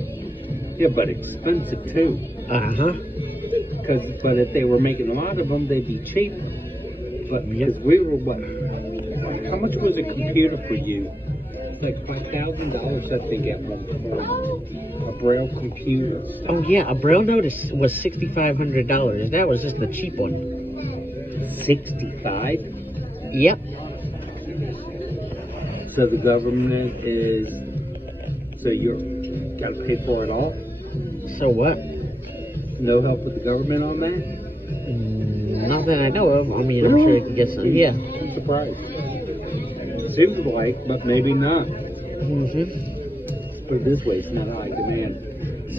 Yeah, but expensive too. Uh-huh. But if they were making a lot of them, they'd be cheap. But because we were what? How much was a computer for you? Like $5,000, I think, at one point. A Braille computer. Oh, yeah, a Braille notice was $6,500. That was just the cheap one. 65. Yep. So the government is. So you're got to pay for it all. So what? No help with the government on that. Not that I know of. I mean, I'm sure you can get some. Yeah. I'm surprised. Seems like, but maybe not. Mm-hmm. Put it this way, it's not high demand.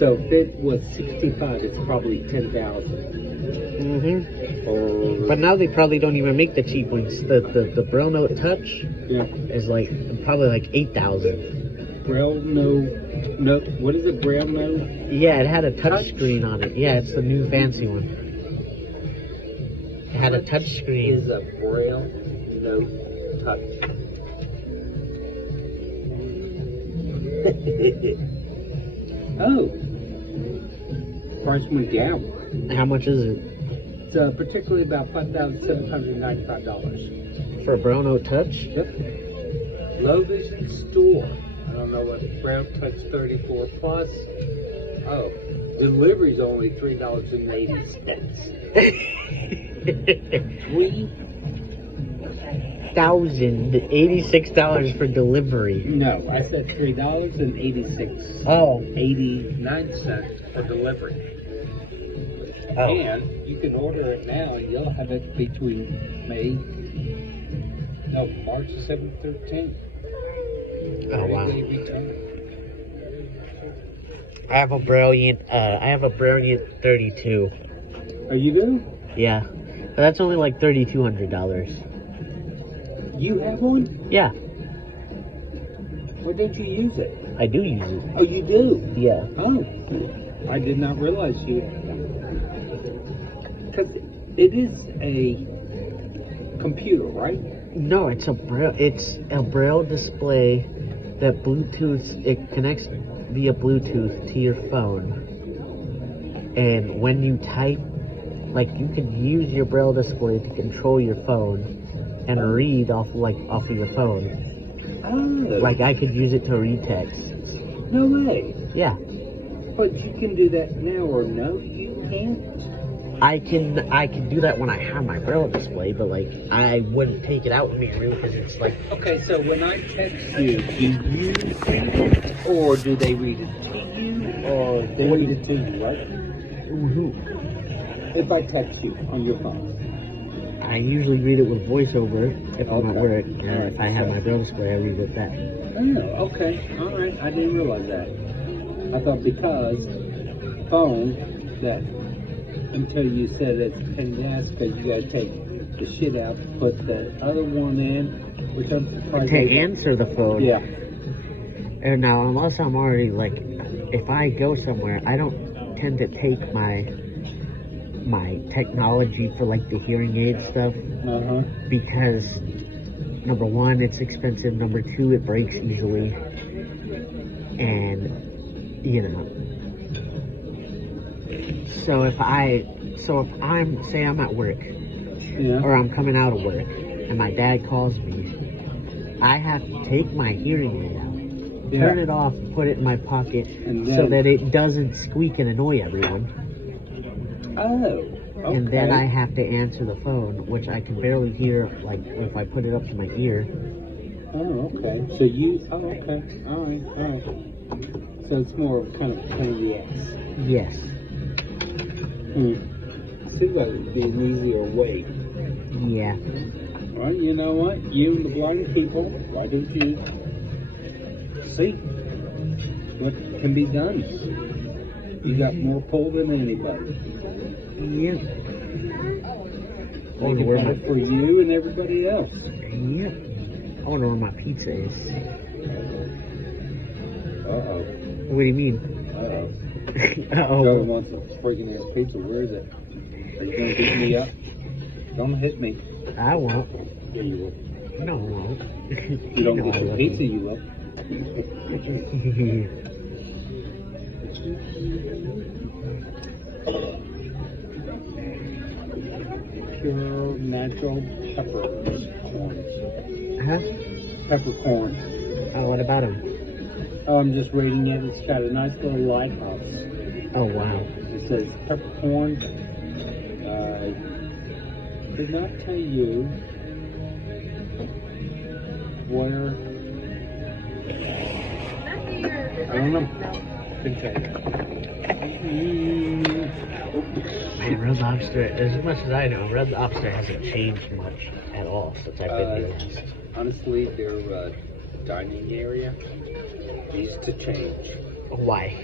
So if it was 65, it's probably 10,000. Mm-hmm. Or But now they probably don't even make the cheap ones. The Braille Note Touch is like probably like 8,000. Braille no. What is it? Braille no? Yeah, it had a touch screen on it. Yeah, it's the new fancy one. It had a touch screen. Is a Braille Note Touch. Oh, price went down. How much is it? It's particularly about $5,795. For a Braille Note Touch? Yep. Low Vision Store. I don't know what Braille Touch 34 plus. Oh, delivery's only $3.80. $1,086 for delivery. No, I said $3.86. Oh. 89 cents for delivery. Oh. And you can order it now, and you'll have it between March 7th, 13th. Oh, wow. They return. I have a Brilliant 32. Oh, you do? Yeah. But that's only like $3,200. You have one? Yeah, Why don't you use it? I do use it. Oh, you do? Yeah. Oh, I did not realize you had that. Because it is a computer, right? No, it's a Braille display that it connects via Bluetooth to your phone. And when you type, like, you can use your Braille display to control your phone and read off of your phone. Oh. Like, I could use it to read text. No way. Yeah. But you can do that now, or no, you can't? I can do that when I have my Braille display, but like I wouldn't take it out with me really because it's like. Okay, so when I text you, do you read it, or do they read it to you, or they read it to you, right? Woohoo. If I text you on your phone. I usually read it with voiceover if I'm at work, and Alright, if I have my Braille display, I read with that. Oh, okay. All right. I didn't realize that. I thought because phone that until you said it's a pain in the ass because you got to take the shit out, put the other one in, which I'm surprised. To answer the phone. Yeah. And now, unless I'm already like, if I go somewhere, I don't tend to take my technology for like the hearing aid stuff because number one, it's expensive. Number two, it breaks easily, and you know. So if I'm say I'm at work, or I'm coming out of work, and my dad calls me, I have to take my hearing aid out. Turn it off, put it in my pocket, so that it doesn't squeak and annoy everyone. Oh, okay. And then I have to answer the phone, which I can barely hear, like, if I put it up to my ear. Oh, okay. So okay. All right. So it's more of kind of pain in the ass. Yes. Seems like it would be an easier way. Yeah. Well, you know what? You and the blind people, why don't you see what can be done? You got more pull than anybody. Yep. Make it better for you and everybody else. Yep. I wonder where my pizza is. Uh-oh. What do you mean? Uh-oh. Uh-oh. Joe wants a freaking air pizza. Where is it? Are you going to beat me up? Don't hit me. I won't. Yeah, you will. No, I won't. You don't get the pizza, you will. Pure natural peppercorns. Huh? Peppercorn. Oh, what about him? Oh, I'm just reading it. It's got a nice little lighthouse. Oh, wow. It says peppercorn. Did not tell you where. I don't know. Couldn't tell you. Man, Red Lobster, as much as I know, Red Lobster hasn't changed much at all since I've been here last. Honestly, their dining area needs to change. Why?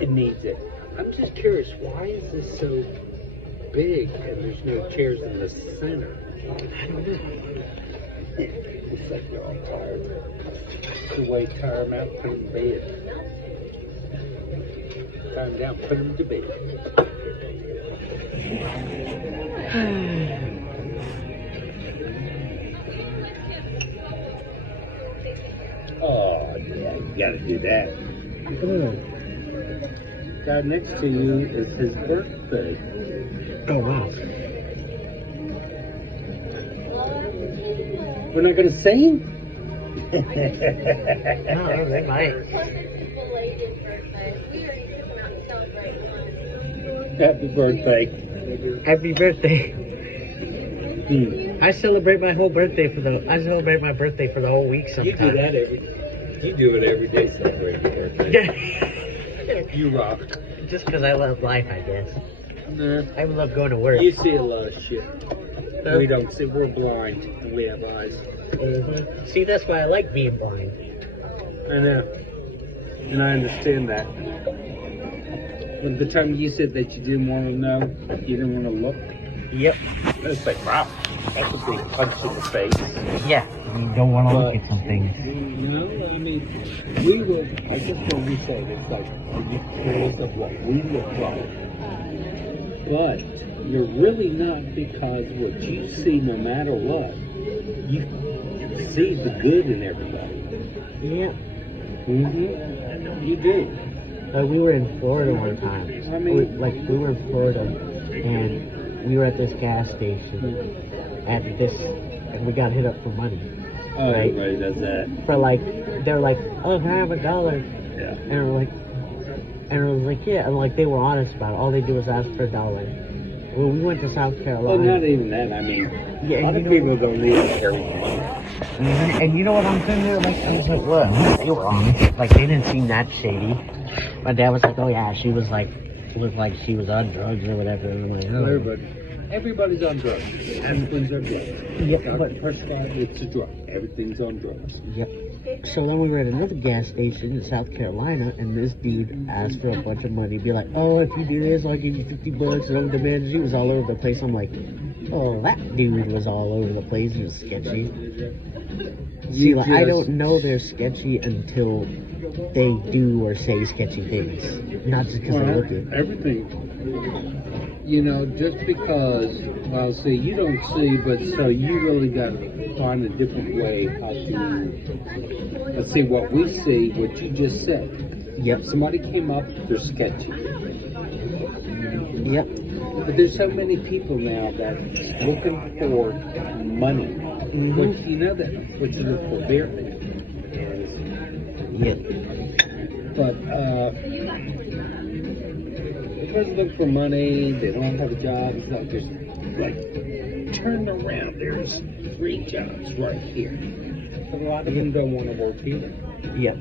It needs it. I'm just curious, why is this so big and there's no chairs in the center? I don't know. Looks like they're all tired. The way tire them out, put them to bed. Tie them down, put them to bed. Oh, yeah, you gotta do that. Guy next to you is his birthday. Oh, wow. We're not gonna sing? No, they might. Happy birthday. Happy birthday. I celebrate my birthday for the whole week sometimes. You do it every day, celebrate your birthday. You rock. Just because I love life, I guess. Nah. I love going to work. You see a lot of shit. We don't see. We're blind and we have eyes. Mm-hmm. See, that's why I like being blind. I know. And I understand that. But the time you said that you didn't want to know, you didn't want to look. Yep. It's like, wow, that's a big punch in the face. Yeah. You don't want to look at some things. No, I mean, we will, I guess when we say it, it's like, are you curious of what we look like? But you're really not, because what you see, no matter what, you see the good in everybody. Yeah. You do. Like we were in Florida one time. I mean, we were in Florida, and we were at this gas station, and we got hit up for money. Oh, right? Everybody does that. For like, they're like, oh, can I have $1? Yeah. And we're like, yeah, and like they were honest about it. All they do is ask for $1. Well, we went to South Carolina. Well, not even that. I mean, yeah, a lot of people don't need to carry money. And you know what I'm saying there? Like, I was like, what? They were honest. Like, they didn't seem that shady. My dad was like, oh yeah, she was like, looked like she was on drugs or whatever. And I'm like, oh. Everybody's on drugs. Aspirins are drugs. Yep. Dr. Prescott, it's a drug. Everything's on drugs. Yep. So then we were at another gas station in South Carolina, and this dude asked for a bunch of money. Be like, oh, if you do this, I'll give you $50. And the manager was all over the place. I'm like, oh, that dude was all over the place. He was sketchy. See, like, I don't know they're sketchy until they do or say sketchy things. Not just because they look it. Everything. You know, just because, well, see, you don't see, but so you really got to find a different way how to, let's see, what we see, what you just said. Yep. Somebody came up, they're sketchy. Yep. But there's so many people now that's looking for money. Mm-hmm. But you know that what you look for there. Yep. But because they look for money, they don't have a job. It's not just like turn around. There's 3 jobs right here. But a lot of them don't want to work either. Yep.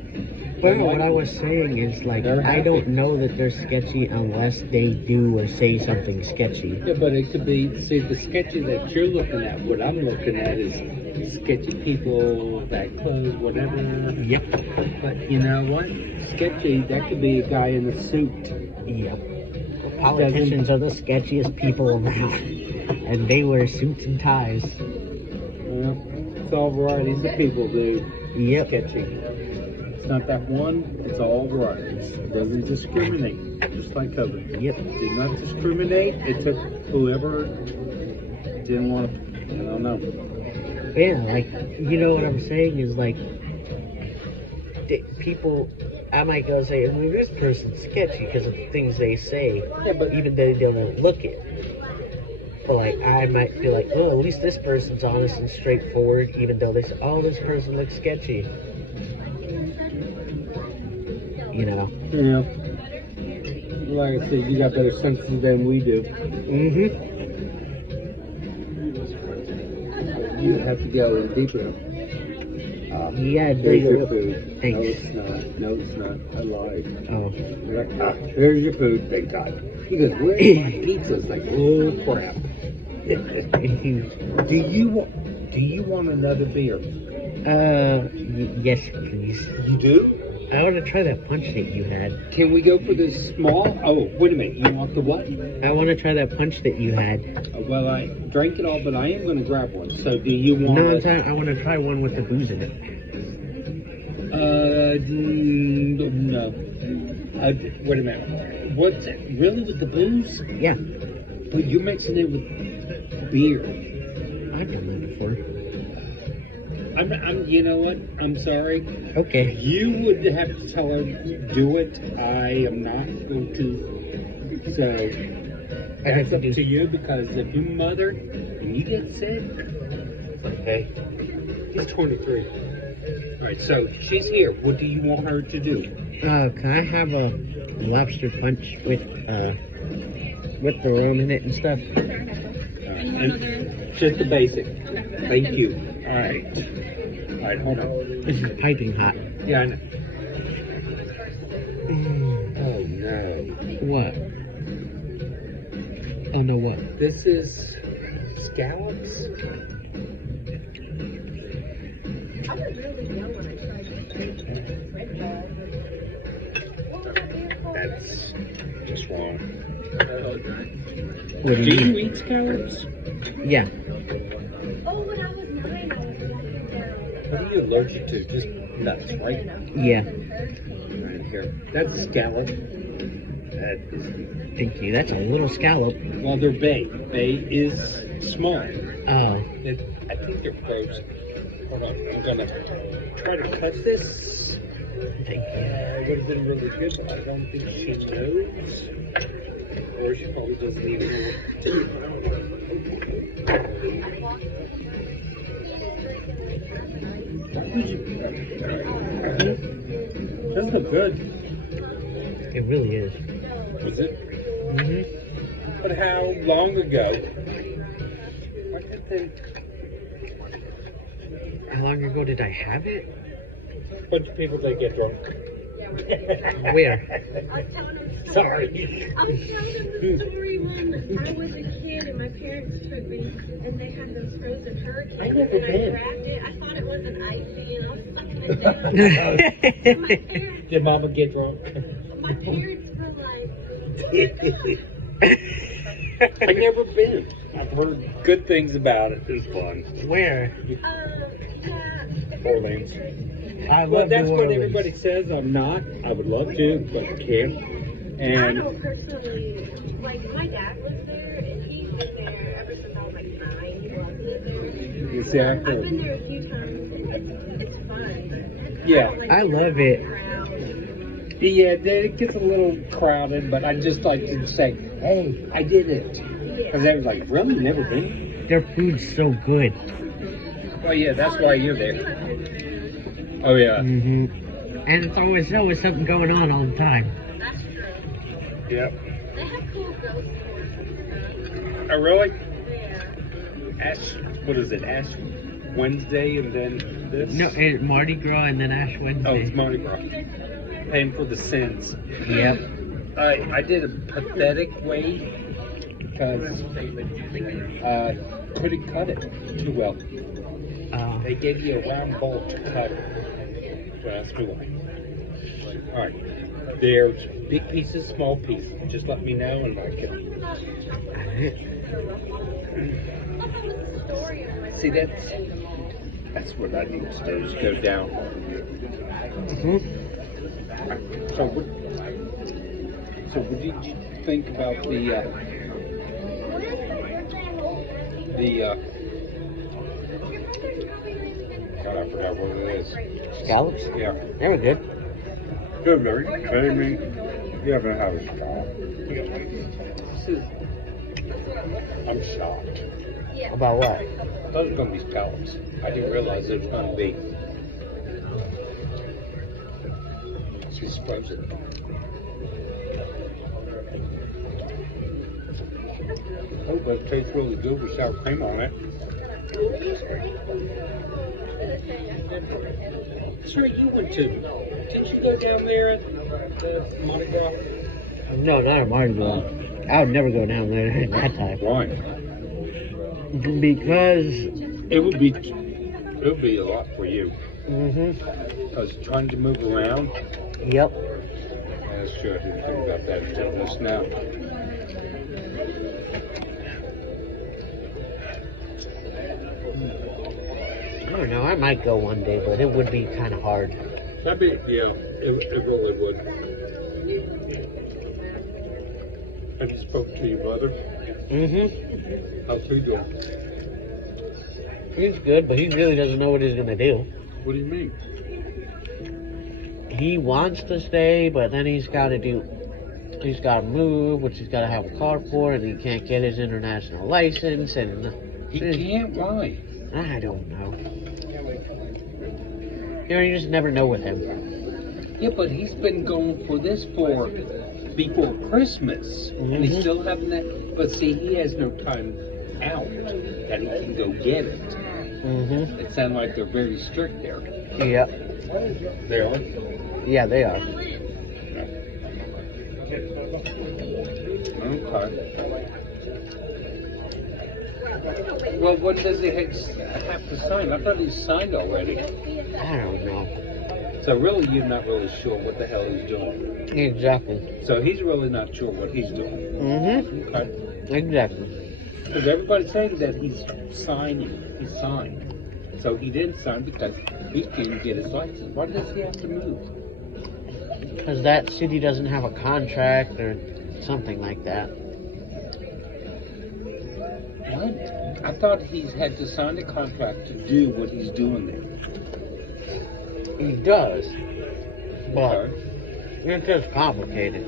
But no, what I was saying is, like, I don't know that they're sketchy unless they do or say something sketchy. Yeah, but it could be, see, the sketchy that you're looking at, what I'm looking at is sketchy people, bad clothes, whatever. Yep. But you know what? Sketchy, that could be a guy in a suit. Yep. Politicians are the sketchiest people around. And they wear suits and ties. Well, it's all varieties of people, dude. Yep. Sketchy. It's not that one, it's all varieties. It doesn't discriminate, just like COVID. Yep. Did not discriminate. It took whoever didn't want to, I don't know. Yeah, like, you know what I'm saying is, like, people, I might go say, well, this person's sketchy because of the things they say, Yeah, but even though they don't look it. But, like, I might feel like, well, at least this person's honest and straightforward, even though they say, oh, this person looks sketchy. You know? yeah. Like I said, you got better senses than we do. Mm-hmm. You have to go in deeper. Yeah, Here's your there food. Thanks. No, it's not. No, it's not. I lied. Oh. You're like, here's your food. Thank God. He goes, where's my pizza? It's like, oh crap. Do you want another beer? Yes, please. You do? I want to try that punch that you had. Can we go for this small? Oh, wait a minute. You want the what? I want to try that punch that you had. Well, I drank it all, but I am going to grab one. So, do you want? No, I want to try one with the booze in it. No. Wait a minute. What's it? Really with the booze? Yeah. But you're mixing it with beer. I've done that before. I'm. You know what? I'm sorry. Okay. You would have to tell her do it. I am not going to. So that's up to you, because if your mother and you get sick, okay. He's 23. All right. So she's here. What do you want her to do? Can I have a lobster punch with the rum in it and stuff? And just the basic. Thank you. All right. All right, hold on. This is piping hot. Yeah, I know. Oh, no. What? Oh, no, what? This is scallops? That's just wrong. What Do you eat scallops? Yeah. What are you allergic to? Just nuts, right? Yeah. Right here. That's a scallop. That is... Thank you. That's a little scallop. Well, they're bay. Bay is small. Oh. I think they're frozen. Hold on. I'm going to try to cut this. Thank you. It would have been really good, but I don't think she knows. Or she probably doesn't even know what to do. Doesn't look good. It really is. Was it? Mm-hmm. But how long ago? I could think. How long ago did I have it? A bunch of people, they get drunk. Where? Sorry. I was telling him the story when I was a kid and my parents took me and they had those frozen hurricanes. I never and did. I grabbed it. I thought it was an icy and I was sucking it down. my, parents, Did Mama get drunk? my parents were like, I've never been. I've heard good things about it. It's fun. Where? yeah. Orleans. I Well, love that's New what Orleans. everybody says. I'm not. I would love to, but I can't. I And don't personally, like, my dad was there, and he's been there ever since I was like 9. He loves it. you see, I've been there a few times, and it's fun. Yeah. I love it. Yeah, it gets a little crowded, but I just like to say, hey, I did it. Because they was like, really? Never been? Their food's so good. Oh, yeah, that's why you're there. Oh, yeah. Hmm. And it's always something going on all the time. That's true. Yep. They have cool ghost tours. Oh, really? Yeah. Ash, what is it? Ash Wednesday and then this? No, and Mardi Gras and then Ash Wednesday. Oh, it's Mardi Gras. Paying for the sins. Yep. I did a pathetic way because couldn't cut it too well. They gave you a round bowl to cut it. So that's cool. Alright. There's big pieces, small pieces. Just let me know and I can. See, that's what I need to do is go down. So what did you think about the God, I forgot what it is. Scallops? Yeah. They were good. Good, are you kidding me? You haven't had a scallop. I'm shocked. About what? I thought it was going to be scallops. I didn't realize it was going to be. She's frozen. Oh, but it tastes really good with sour cream on it. Sure, you went to. Did you go down there at the Mardi Gras? No, not a Mardi Gras. I would never go down there at that time. Why? Because. It would be a lot for you. Mhm. Because trying to move around. Yep. That's true. I didn't think about that until just now. I don't know. I might go one day, but it would be kind of hard. That'd be, yeah, it really would. I just spoke to your brother. Mhm. How's he doing? He's good, but he really doesn't know what he's gonna do. What do you mean? He wants to stay, but then he's got to move, which he's got to have a car for, and he can't get his international license, and He can't. Why? I don't know. You know, you just never know with him. Yeah, but he's been going for this for before Christmas, and he's still having that. But see, he has no time out that he can go get it. Mhm. It sounds like they're very strict there. Yep. They are. Yeah, they are. Okay. Well, what does he have to sign? I thought he signed already. I don't know. So really, you're not really sure what the hell he's doing. Exactly. So he's really not sure what he's doing. Mhm. Okay. Exactly. Because everybody's saying that he's signing. He signed. So he didn't sign because he can't get his license. Why does he have to move? Because that city doesn't have a contract or something like that. What? I thought he's had to sign a contract to do what he's doing there. He does, but Okay. it's just complicated.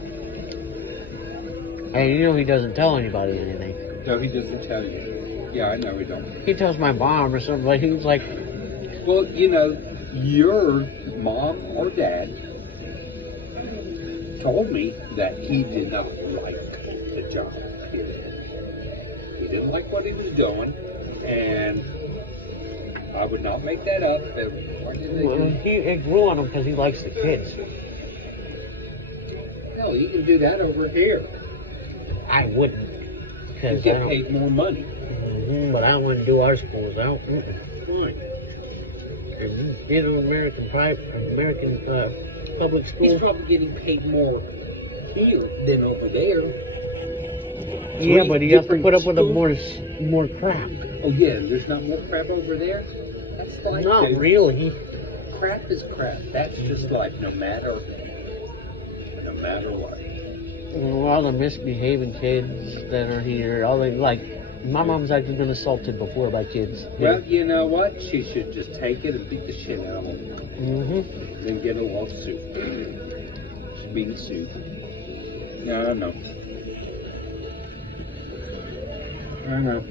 And you know he doesn't tell anybody anything. No, he doesn't tell you. Yeah, I know he don't. He tells my mom or something, but he's like, Well, you know, your mom or dad told me that he did not like the job. He didn't like what he was doing, and I would not make that up. Why did they well, do it grew on him because he likes the kids. hell, you can do that over here. I wouldn't. You Because I get don't. paid more money. But I don't want to do our schools. I don't. Why? And you know, American public He's schools. probably getting paid more here than over there. Yeah, Three but he has to different put up with schools? more crap. Oh yeah, there's not more crap over there? That's life, Not dude. really. Crap is crap. That's just life, no matter what. All the misbehaving kids that are here, all the, like, my mom's actually been assaulted before by kids. Well, you know what? She should just take it and beat the shit out of them. Mm-hmm. Then get a lawsuit. She's being sued. Yeah, I know. I know.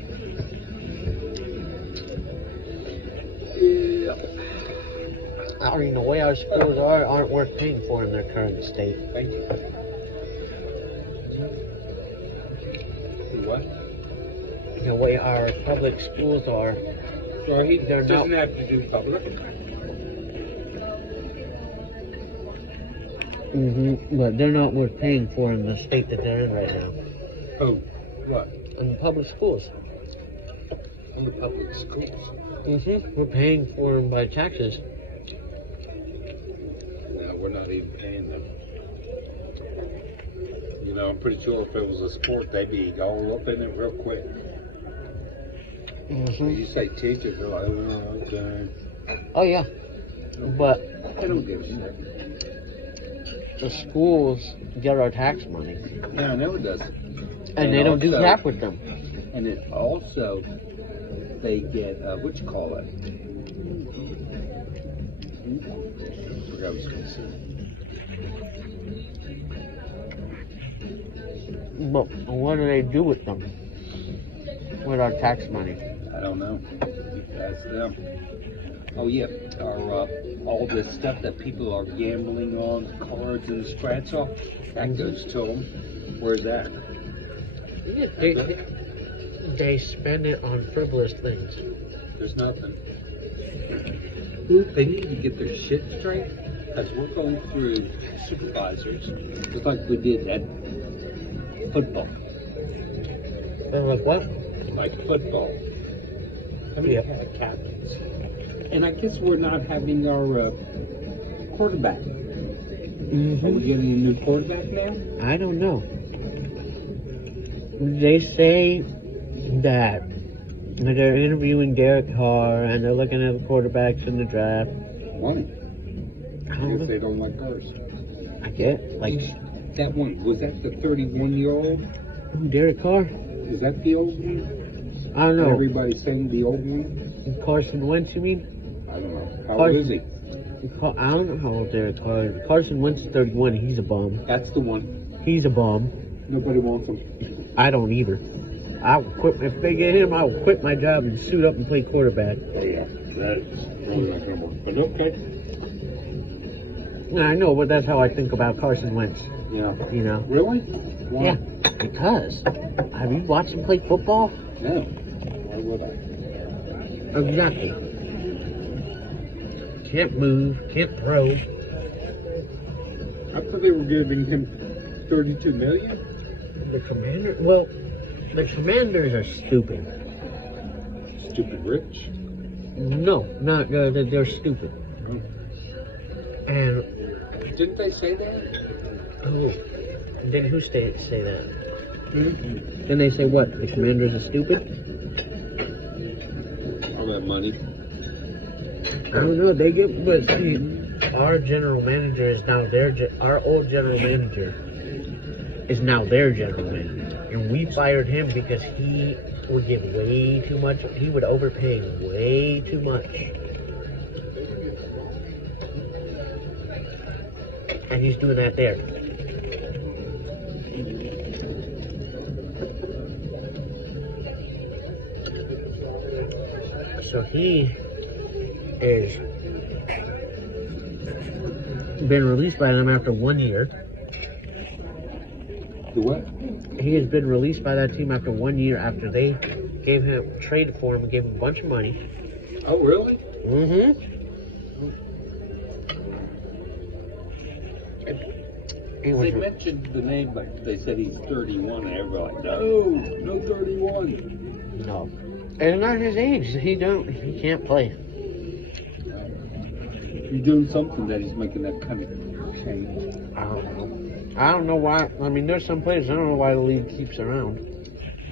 Yeah. I mean, the way our schools aren't worth paying for in their current state. Thank you. What? The way our public schools are, So he They're doesn't not- have to do public. but they're not worth paying for in the state that they're in right now. Oh, what? In the public schools. Only public schools. We're paying for them by taxes. No, we're not even paying them. You know, I'm pretty sure if it was a sport, they'd be all up in it real quick. You say teachers, they're like, oh, okay. Oh yeah, but They don't give a shit. the schools get our tax money, Yeah, I know it does. and they don't do also- crap with them. And it also, they get, what you call it? I forgot what I was going to say. But what do they do with them? With our tax money? I don't know. That's them. Oh yeah, all this stuff that people are gambling on, cards and scratch off, that goes to them. Where's that? They spend it on frivolous things. There's nothing. They need to get their shit straight, because we're going through supervisors, just like we did at football. They're like, what? Like football. I mean, Yep. captains. And I guess we're not having our quarterback. Are we getting a new quarterback now? I don't know. They say that they're interviewing Derek Carr and they're looking at the quarterbacks in the draft. One. I I don't guess know. they don't like ours. I get like That one, was that the 31-year-old? who, Derek Carr? Is that the old one? I don't know. Everybody's saying the old one? Carson Wentz, you mean? I don't know. How old Carson. is he? I don't know how old Derek Carr is. Carson Wentz is 31. He's a bum. That's the one. He's a bum. Nobody wants him. I don't either. I will quit if they get him. I will quit my job and suit up and play quarterback. Oh yeah, that's really not gonna work. But okay. I know, but that's how I think about Carson Wentz. Yeah. You know? Really? Why? Yeah, because have you watched him play football? No. Why would I? Exactly. Can't move, can't throw. I thought they were giving him $32 million. The commander, well, the Commanders are stupid. Stupid rich. No, not they're stupid. And Didn't they say that? then who say that? Then they say what? The Commanders are stupid? All that money. I don't know. They get, but see, our general manager is now our old general manager is now their general manager, and we fired him because he would give way too much. He would overpay way too much, and he's doing that there. So he is been released by them after 1 year. The what? He has been released by that team after 1 year after they traded for him and gave him a bunch of money. Oh, really? It was They mentioned the name, but they said he's 31, and everybody like, no 31. no. And not his age. He can't play. He's doing something that he's making that kind of change. I don't know. I don't know why. I mean, there's some players. I don't know why the league keeps around.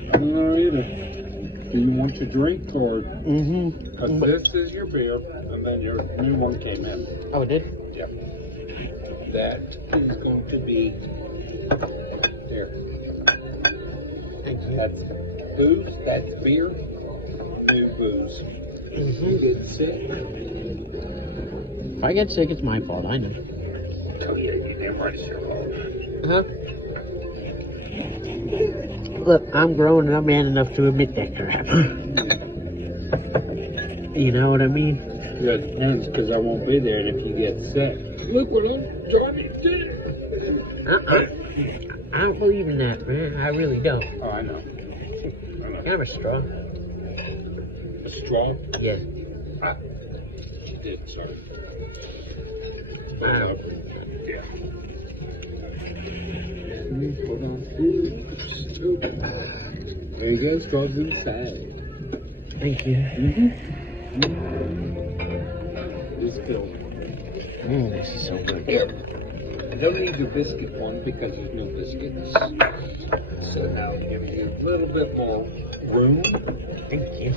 I don't know either. Do you want your drink or? Mm-hmm. Because this is your beer, and then your new one came in. Oh, it did? Yep. That is going to be there. Thank you. That's booze. That's beer. New booze. Mm-hmm. Get sick. If I get sick, it's my fault. I know. Oh yeah, you damn right it's your fault. Huh? Look, I'm grown and I'm man enough to admit that crap. You know what I mean? Yeah, it depends because I won't be there, and if you get sick, look what Johnny did. I don't believe in that, man. I really don't. Oh, I know. Can I have a straw? A straw? Yeah. You did, sorry. Uh, Yeah. There you go, straws inside. Thank you. This filled. This is so good. I don't need your biscuit one because there's no biscuits. So now I'll give you a little bit more room. Thank you.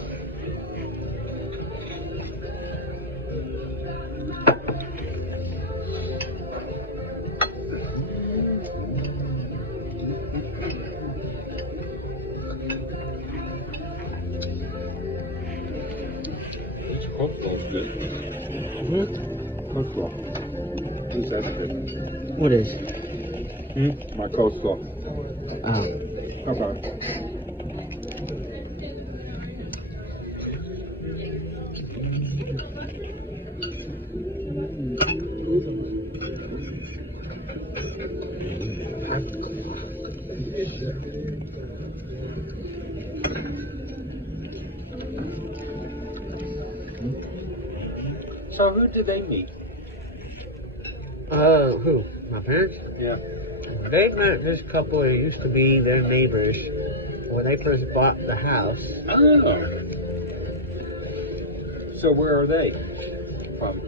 This coleslaw's good. Coleslaw. Who's that good? What is? My coleslaw. Oh. How about? So who did they meet? Who? My parents? Yeah. They met this couple that used to be their neighbors when they first bought the house. Oh. So where are they from?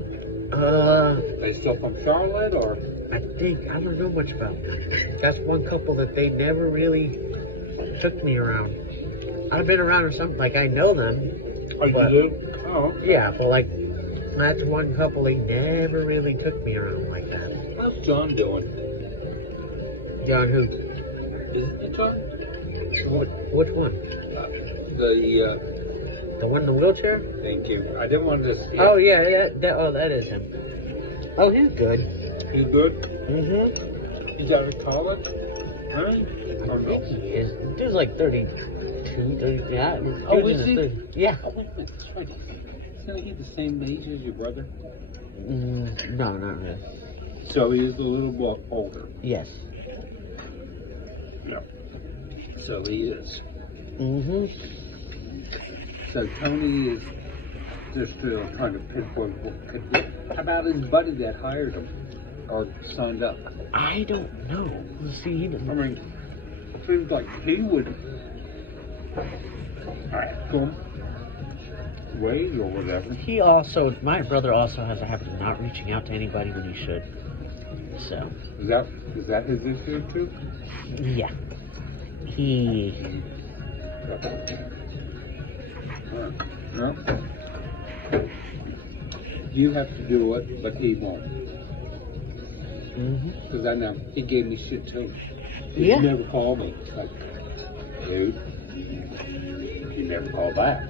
They still from Charlotte or? I don't know much about them. That's one couple that they never really took me around. I've been around or something, like I know them. Oh, but, you do? Oh. Okay. Yeah, but like, that's one couple they never really took me around like that. How's John doing? John who? Isn't it John? Which one? The one in the wheelchair? Thank you. I didn't want to see. Oh yeah, that is him. Oh, he's good. He's good? Mm-hmm. He's out of college? Huh? I think he is. Dude's like 32, 30. Yeah. Oh, dude's is in he? his 30s. Yeah. Oh, wait a minute. That's right. Isn't he the same age as your brother? No, not really. So he is a little bit older. Yes. Yeah. So he is. Mm-hmm. So Tony is just trying to pinpoint what could be. How about his buddy that hired him or signed up? I don't know. Let's see. I mean, it seems like he would ask him ways or whatever. My brother also has a habit of not reaching out to anybody when he should. So. Is that his issue too? Yeah. No. You have to do it, but he won't. Because I know he gave me shit too. He never called me. Like, dude, you never call back.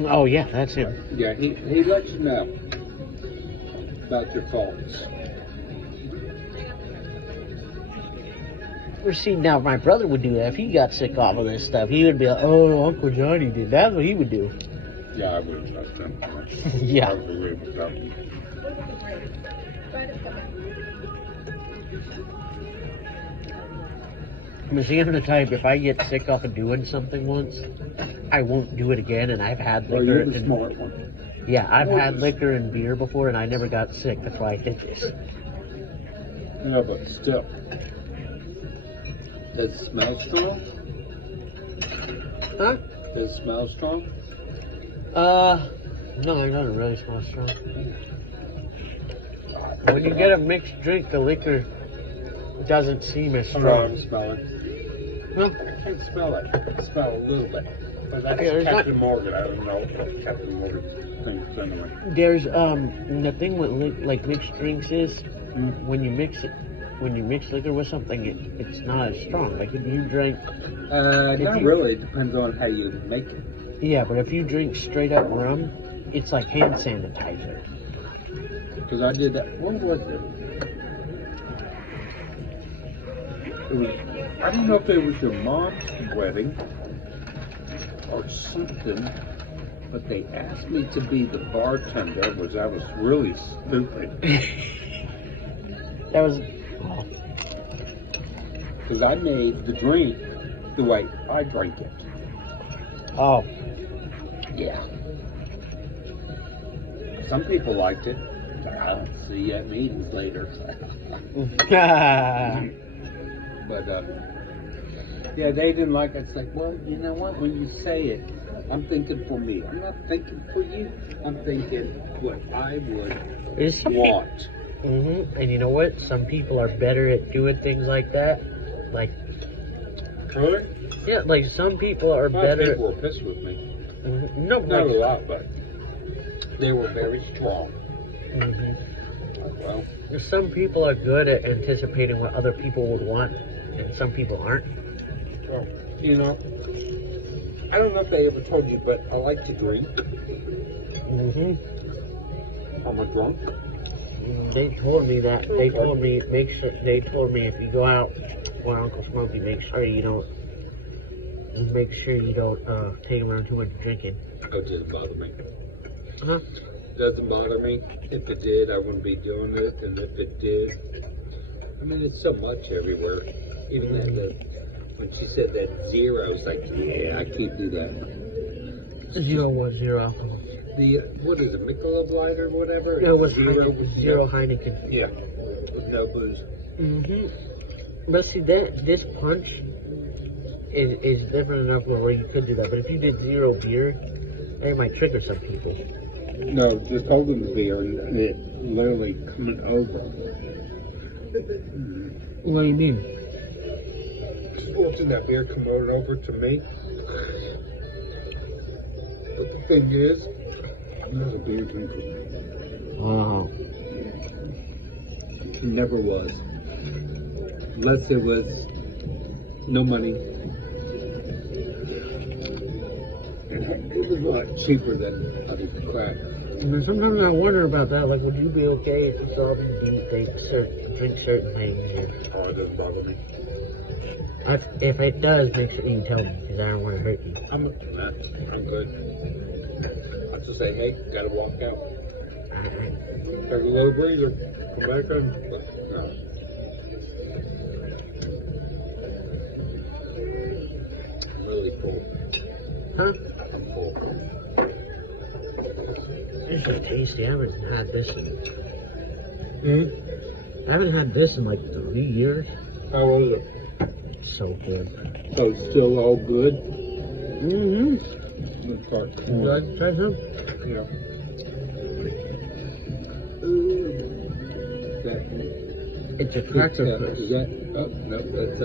Oh yeah, that's him. Yeah, he lets you know about your faults. See, now my brother would do that if he got sick off of this stuff. He would be like, "Oh, Uncle Johnny did." That's what he would do. Yeah, I wouldn't trust him. Yeah. I would agree with that. See, I'm the type, if I get sick off of doing something once, I won't do it again, and I've had Well, liquor. you're the smart one. Yeah, I've had liquor and beer before, and I never got sick. That's why I did this. Yeah, but still. Does it smell strong? Huh? Does it smell strong? No, it doesn't really smell strong. When you get a mixed drink, the liquor doesn't seem as Hold on, I'm strong. smelling. No? I can't smell it. I smell a little bit. But that's Yeah, there's Captain not- Morgan. I don't know what Captain Morgan thinks anyway. There's the thing with like mixed drinks is when you mix liquor with something, it's not as strong. Like if you drink, Not you- really. It depends on how you make it. yeah, but if you drink straight up rum, it's like hand sanitizer. Because I did that. What was it? It was, I don't know if it was your mom's wedding or something, but they asked me to be the bartender, which I was really stupid. That was Because I made the drink the way I drank it. oh. Yeah. Some people liked it. I'll see you at meetings later. But yeah, they didn't like it. It's like, well, you know what? When you say it, I'm thinking for me. I'm not thinking for you. I'm thinking what I would There's some want. And you know what? Some people are better at doing things like that. Like, Really? yeah, like some people are A lot of better. people were pissed with me. No, Not a like, lot, but they were very strong. Well, some people are good at anticipating what other people would want, and some people aren't. well, you know, I don't know if they ever told you, but I like to drink. I'm a drunk. They told me that. They told me They told me if you go out with Uncle Smokey, make sure you don't take around too much drinking. It doesn't bother me. Huh? Doesn't bother me. If it did, I wouldn't be doing it. And if it did, I mean, it's so much everywhere. Even when she said that zero, I was like, yeah, I can't do that. 0 alcohol. The what is it, Michelob Light or whatever? No, it was zero. zero Heineken. Yeah, with no booze. But see, this punch is different enough where you could do that. But if you did 0 beer, it might trigger some people. No, just holding the beer and it literally coming over. What do you mean? Just watching that beer come over to me. But the thing is, I'm not a beer drinker. Wow. Never was. Unless it was no money. It was a lot cheaper than other crap. And then sometimes I wonder about that. Like, would you be okay if you saw me drink certain things? Oh, it doesn't bother me. If it does, make sure you tell me, because I don't want to hurt you. I'm good. I just say, hey, gotta walk out. Take a little breather. Come back in. But no. I'm really full. Huh? I'm full. This is tasty. I haven't had this I haven't had this in like 3 years. How was it? So good. So it's still all good? Would you like to try some? Yeah. It's a cracker. Is that? Oh, no, that's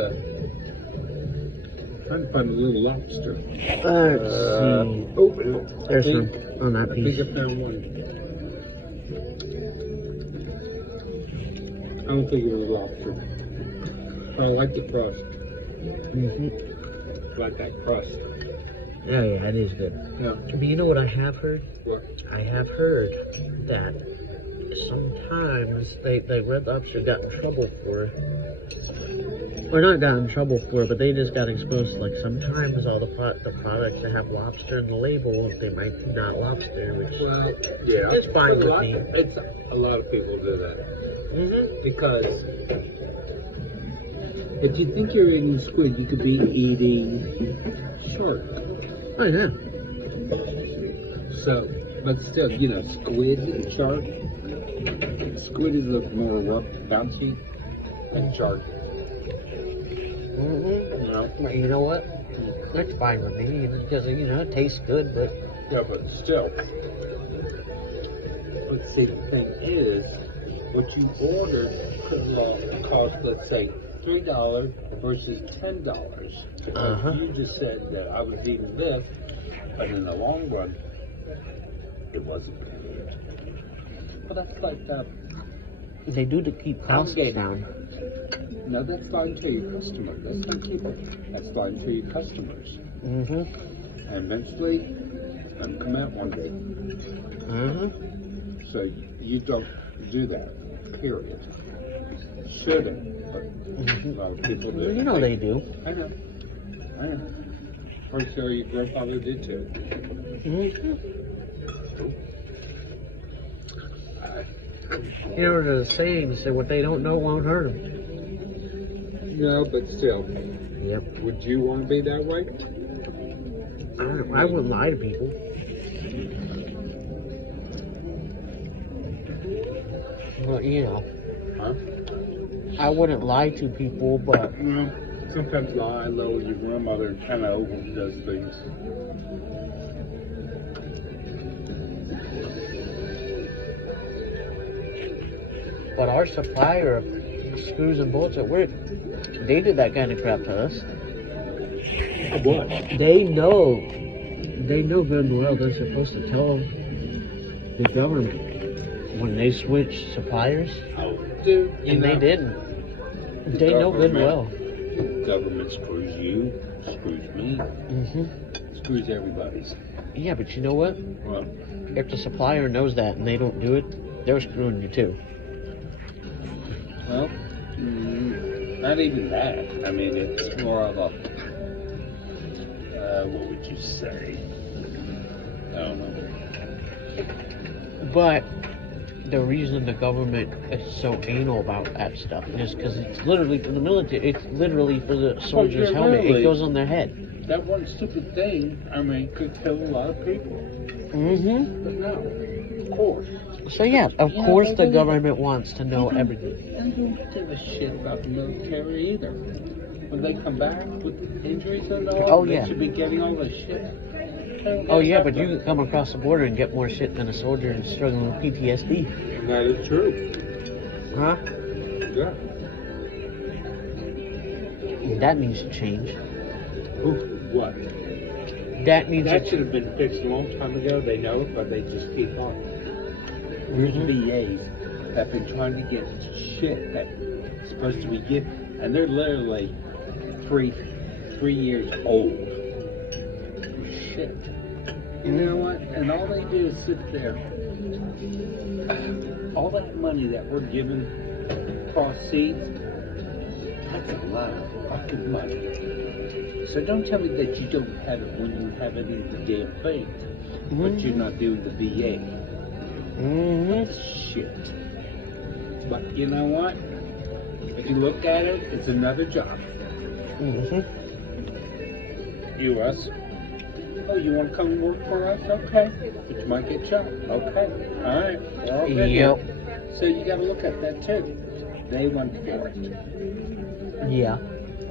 trying to find a little lobster. Let's see. Oh, There's some on that I think piece. I found one. I don't think it was lobster. I like the crust. I like that crust. Yeah, it is good. Yeah. But you know what I have heard? What? I have heard that sometimes they Red Lobster got in trouble for, or not got in trouble for, but they just got exposed to, like, sometimes all the products that have lobster in the label, they might be not lobster, which Well, yeah. is fine with me. It's a lot of people do that because if you think you're eating squid, you could be eating shark. Oh yeah. So, but still, you know, squid and shark. Squid is a more bouncy. and jargon. Mm-hmm. You know? But you know what? That's fine with me because, you know, it tastes good, but Yeah, but still. But see, the thing is, what you order could cost, let's say, $3 versus $10. Uh-huh. You just said that I was eating this, but in the long run, it wasn't good. But that's like they do to keep costs Okay. down. no, that's lying to your customer. That's not keeping. That's lying to your customers. Mm-hmm. And eventually, it's going to come out one day. Mm-hmm. So you don't do that, period. Shouldn't, but a lot of people do. You know they do. I know. I know. Pretty sure your grandfather did too. Mm-hmm. You know, there's a saying that what they don't know won't hurt them. No, but still, Yep. would you want to be that way? I wouldn't lie to people. Well, you know, Huh? I wouldn't lie to people, but Well, sometimes lie low your grandmother kind of overdoes things. our supplier of screws and bolts at work, they did that kind of crap to us. What? They know good and well they're supposed to tell the government when they switch suppliers, Oh, dude. and they didn't. The They know good and well. Government screws you, screws me, Mm-hmm. screws everybody's. Yeah, but you know what? Well, If the supplier knows that and they don't do it, they're screwing you too. well, not even that. I mean, it's more of a, what would you say? I don't know. But the reason the government is so anal about that stuff is because it's literally for the military. It's literally for the soldier's yeah, helmet. really. It goes on their head. That one stupid thing, I mean, could kill a lot of people. Mm-hmm. But no, of course. So yeah, of Yeah, course they the do. government wants to know everything. And don't give a shit about the military either. When they come back with injuries and all, Oh, they yeah. should be getting all this shit. Oh yeah, but you can come across the border and get more shit than a soldier and struggling with PTSD. That is true. Huh? Yeah. That needs to change. What? That needs That to should have been fixed a long time ago. They know it, but they just keep on. There's Mhm. VAs that have been trying to get shit that's supposed to be given, and they're literally three years old. Shit. You know what? And all they do is sit there. All that money that we're giving across seas, that's a lot of fucking money. So don't tell me that you don't have it when you have it in the damn thing, but you're not doing the VA. Mm-hmm. That's shit. But you know what? If you look at it, it's another job. Mm-hmm. U.S. Oh, you want to come work for us? Okay. But you might get shot. Okay. All right. We're all good Yep. here. So you got to look at that too. They went for it. Yeah.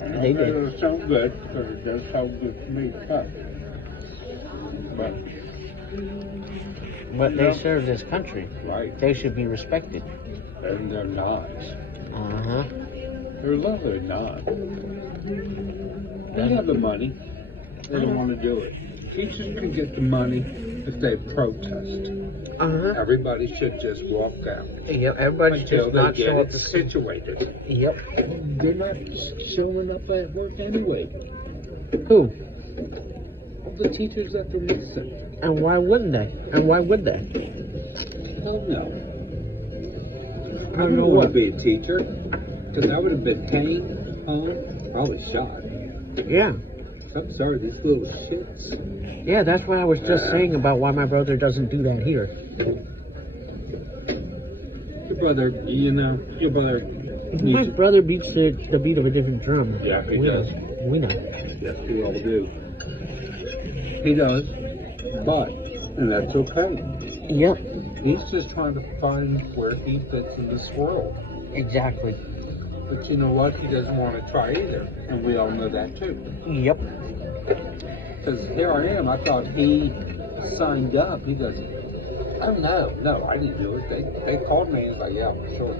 I know They that did. doesn't sound good, because it does sound good to me. Huh? But You they know? serve this country. Right. They should be respected. And they're not. Uh-huh. They're lovely, not. They have the money. They don't want to do it. Teachers can get the money if they protest. Uh-huh. Everybody should just walk out Yep, everybody until should they not get show up it to situated. Yep. They're not showing up at work anyway. Who? All the teachers that they're missing. And why wouldn't they? And why would they? Hell no. I don't know want what. to be a teacher, because I would have been paid, home, probably shot. Yeah. I'm sorry, these little shits. Yeah, that's what I was just saying about why my brother doesn't do that here. Your brother, your brother My needs brother beats the beat of a different drum. Yeah, he we does. Know. We know. Yes, we all do. He does, but, and that's okay. Yep. He's just trying to find where he fits in this world. Exactly. But you know what? He doesn't want to try either. And we all know that too. Yep. Because here I am, I thought he signed up. He doesn't. Oh, no, I didn't do it. They called me and was like, yeah, sure.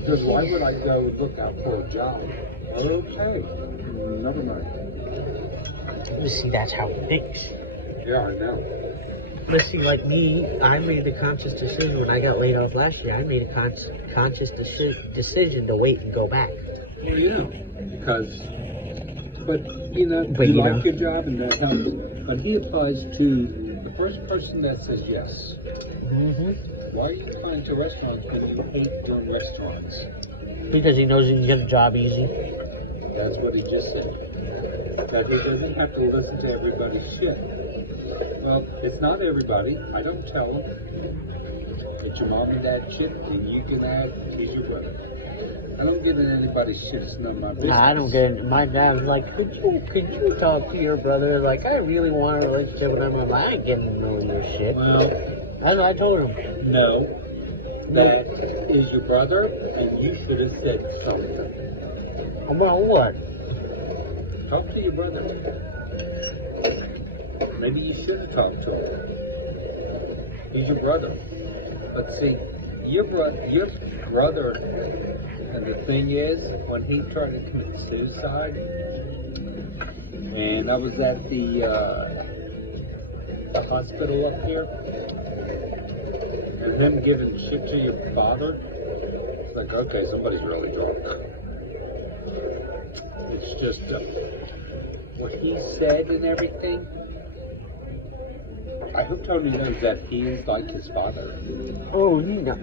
Because why would I go look out for a job? Okay, never mind. You see, that's how he thinks. Yeah, I know. But see, like me, I made the conscious decision when I got laid off last year. I made a conscious decision to wait and go back. Well, yeah, because, but you know, But, you you like know. your job and that helps. But he applies to the first person that says yes. Mm-hmm. Why are you applying to restaurants when you hate doing restaurants? Because he knows he can get a job easy. That's what he just said. That he doesn't have to listen to everybody's shit. Well, it's not everybody. I don't tell them. It's your mom and dad shit, and you can have, he's your brother. I don't get in anybody's shit. It's none of my business. I don't get it. My dad was like, could you talk to your brother? Like, I really want a relationship with him. I'm like, I ain't getting to know your shit. Well, That's what I told him. no. That is your brother, and you should have said something. About what? Talk to your brother. Maybe you should have talked to him. He's your brother. But see, your brother, and the thing is, when he tried to commit suicide, and I was at the hospital up here, and him giving shit to your father, it's like, okay, somebody's really drunk. It's just what he said and everything. I hope Tony knows that he is like his father. Oh, you know.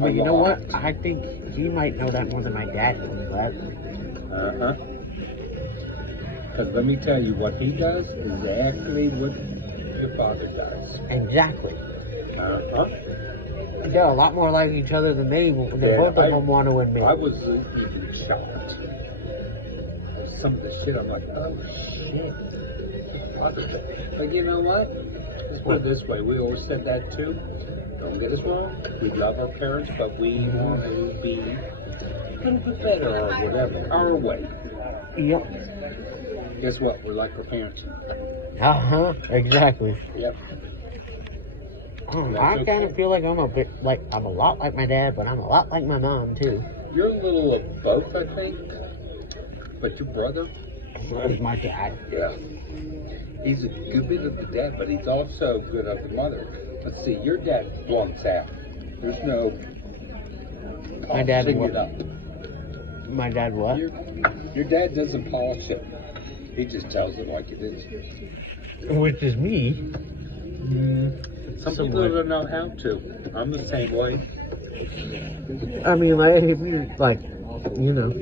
But you know what? lot. I think he might know that more than my dad knows that. Uh-huh. Because let me tell you, what he does is exactly what your father does. Exactly. Uh-huh. They're a lot more like each other than they. They Yeah, both of them want to admit. I was even shocked. Some of the shit, I'm like, oh shit. Your father does. But you know what? Let's put it this way. We always said that too. Don't get us wrong. We love our parents, but we want to be a little bit better or whatever. Our way. Yep. Guess what? We're like our parents. Uh-huh. Exactly. Yep. I kind of feel like I'm a lot like my dad, but I'm a lot like my mom too. You're a little of both, I think. But your brother, That's my dad. yeah, he's a good bit of the dad, but he's also good of the mother. Let's see, your dad blunts out. There's no My dad polishing what? it up. My dad what? Your dad doesn't polish it. He just tells it like it is. Which is me. Some Somewhat. people don't know how to. I'm the same way. I mean, like, if you, like, you know.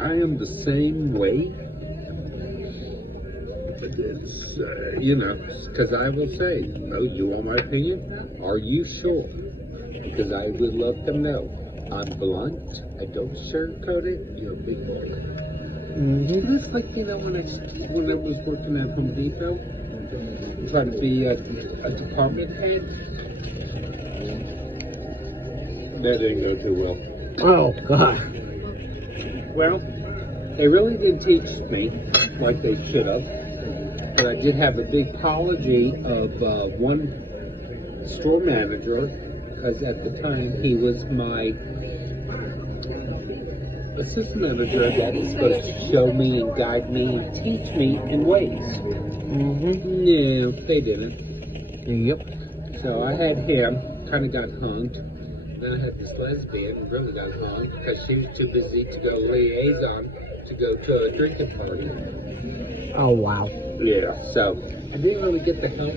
I am the same way. But it's, you know, because I will say, oh, you want my opinion? Are you sure? Because I would love to know. I'm blunt. I don't sugarcoat it. You're a big boy. Mm-hmm. It's like, you know, when I was working at Home Depot, trying to be a department head. That didn't go too well. Oh, God. Well, they really didn't teach me like they should have. But I did have a big apology of one store manager, because at the time he was my assistant manager that is supposed to show me and guide me and teach me in ways. Mm-hmm. No, they didn't. Yep. So I had him, kind of got hung. Then I had this lesbian who really got hung because she was too busy to go liaison to go to a drinking party. Oh, wow. Yeah, so I didn't really get the help.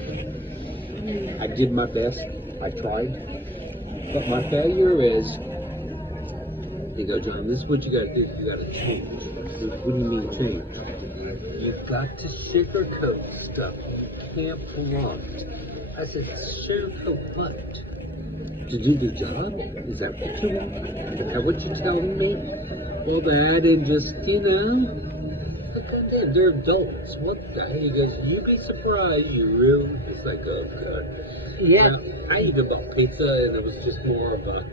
I did my best. I tried. But my failure is, you go, John, this is what you got to do. You got to change. What do you mean change? You've got to sugarcoat stuff. You can't blunt. I said, sugarcoat what? To do the job? Is that what you want? Is that what you're telling me? Well, that and just, you know, goddamn, they're adults. What the hell? He goes, you'd be surprised, you really? It's like, oh, God. Yeah. Now, I even bought pizza, and it was just more of a,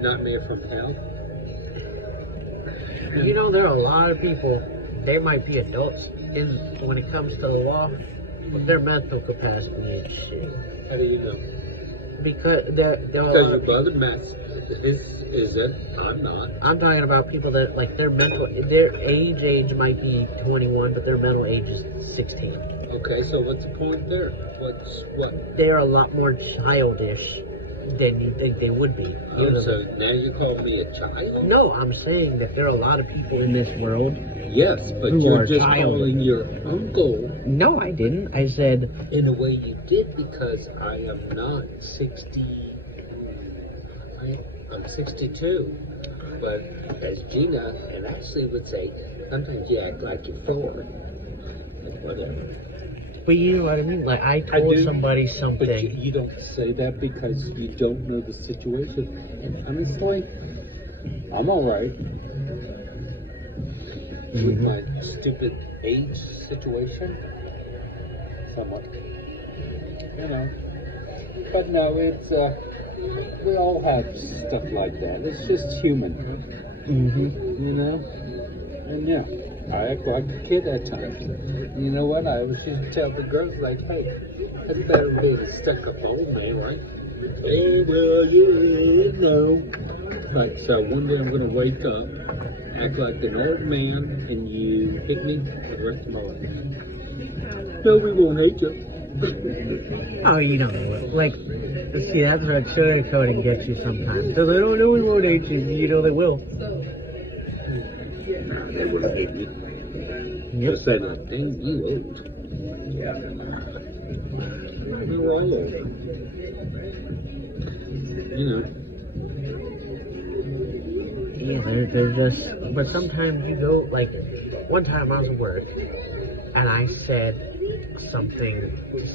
Nightmare from Hell. You know, there are a lot of people, they might be adults when it comes to the law, but their mental capacity is shit. How do you know? Because they're Because your brother is it? I'm not. I'm talking about people that, like, their age might be 21, but their mental age is 16. Okay, so what's the point there? What? They're a lot more childish than you think they would be. Oh, so now you call me a child? No, I'm saying that there are a lot of people in this world. Yes, but Who you're are just childish. calling your uncle. No, I didn't. I said, In a way you did, because I am not 60. I'm 62. But as Gina and Ashley would say, sometimes you act like you're 4. Like, whatever. but you know what I mean? Like, I I told do, somebody But something. you don't say that because you don't know the situation. And honestly, I'm alright with my stupid age situation. Somewhat. You know. But no, it's, we all have stuff like that. It's just human. Mm-hmm. You know? And yeah, I act like a kid at times. You know what? I always used to tell the girls, like, hey, that's better than being a stuck-up old man, right? Hey, well, you know. Like, so one day I'm going to wake up, act like an old man, and you hit me for the rest of my life. No, we won't hate you. Oh, you don't know it. Like, see, that's what sugarcoating gets you sometimes. So they don't know we won't hate you. You know they will. They wouldn't hate me. Yep. Just say, like, dang, you old. We were all old. You know. Yeah, they're just, but sometimes you go, like, one time I was at work, and I said something,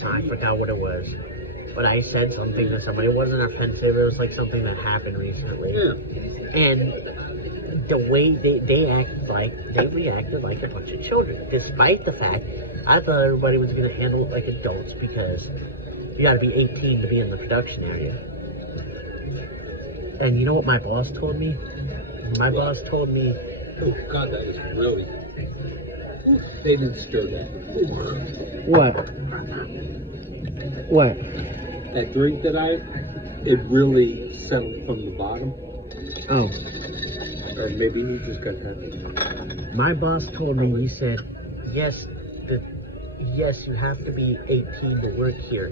I forgot what it was, but I said something to somebody. It wasn't offensive, it was like something that happened recently. Yeah. And the way they reacted like a bunch of children, despite the fact I thought everybody was going to handle it like adults, because you got to be 18 to be in the production area. And you know what my boss told me? My boss told me, Oh, God, that is really... They didn't stir that. what? What? That drink that it really settled from the bottom. Oh. Or maybe he just got happy. My boss told me, he said, yes, you have to be 18 to work here,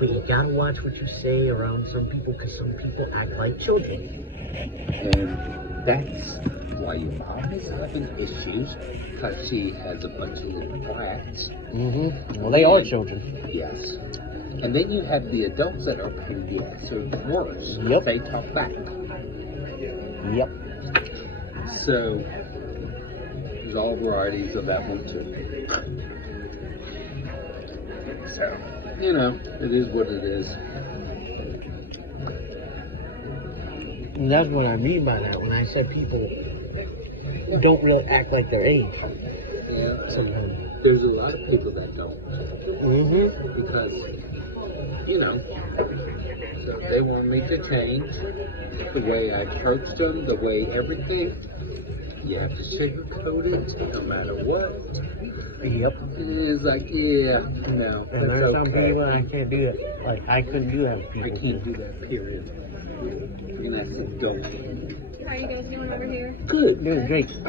but you gotta watch what you say around some people, because some people act like children. And that's why your mom is having issues, because she has a bunch of little brats. Mm-hmm. Well, they are children. Yes. And then you have the adults that are pain in the ass, or worse. Yep. They talk back. Yep. So, there's all varieties of that one too. So, you know, it is what it is. And that's what I mean by that when I said people don't really act like their age. Yeah. Sometimes. There's a lot of people that don't. Mm-hmm. Because, you know, so they want me to change the way I approach them, the way everything. You have to sugarcoat it no matter what. Yep. It's like, yeah, no. And there's some people I can't do it. Like, I couldn't do that with people. I can't do that, period. You're gonna have to go. How are you guys doing over here? Good. Doing great. Can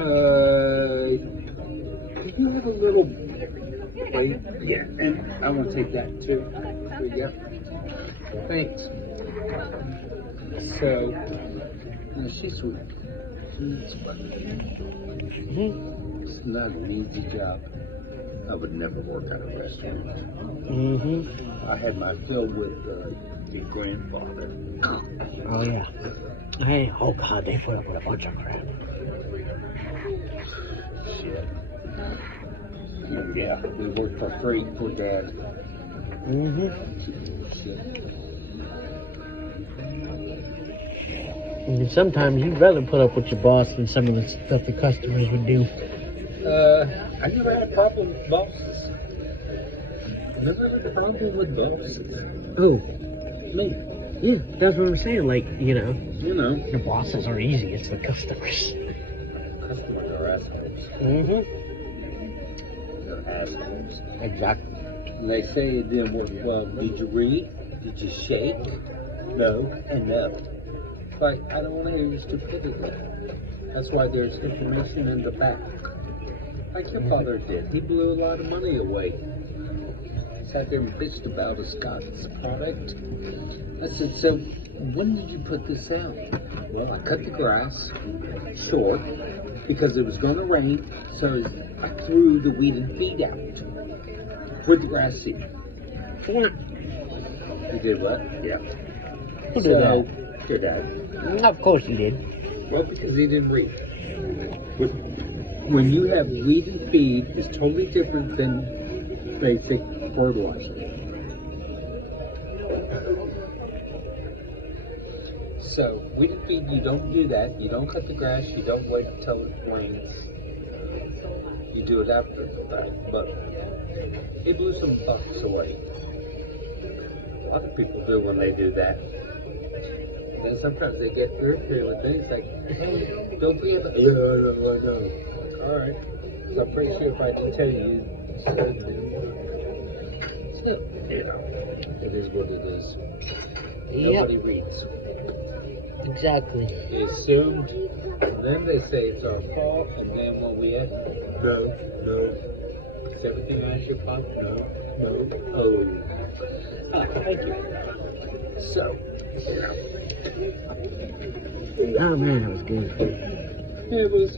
you have a little plate? Yeah, and I want to take that too. Yep. Thanks. So, she's sweet. She's fun. It's not an easy job. I would never work at a restaurant. Mm-hmm. I had my fill with your grandfather. Oh, yeah. Hey, oh, God, they put up with a bunch of crap. Shit. Yeah, we worked for free for Dad. Mm-hmm. Shit. And sometimes you'd rather put up with your boss than some of the stuff the customers would do. I never had a problem with bosses. Never had a problem with bosses. Who? Me. Yeah, that's what I'm saying. Like, You know, the bosses are easy. It's the customers. Customers are assholes. Mm-hmm. They're assholes. Exactly. And they say it didn't work well. Did you read? Did you shake? No and no. Like, I don't want to hear your stupidity. That's why there's information in the back. Like your father did. He blew a lot of money away. Sat there and bitched about a Scott's product. I said, so when did you put this out? Well, I cut the grass short because it was going to rain, so I threw the weeded feed out with the grass seed. You did what? Yeah. Who did that? Your dad. Of course he did. Well, because he didn't read. When you have weeded feed, it's totally different than basic fertilizer. So, weeded feed, you don't do that. You don't cut the grass. You don't wait until it rains. You do it after the fact. But he blew some bucks away. A lot of people do when they do that. And sometimes they get irritated with things like, hey, don't be able to. No. Alright. So I'm pretty sure if I can tell you, so, it is what it is. Nobody reads. Exactly. They assumed, and then they say it's our fault, and then when we ask, no. Is everything on your fault? No. Oh. Thank you. So, Oh man, that was good. it was.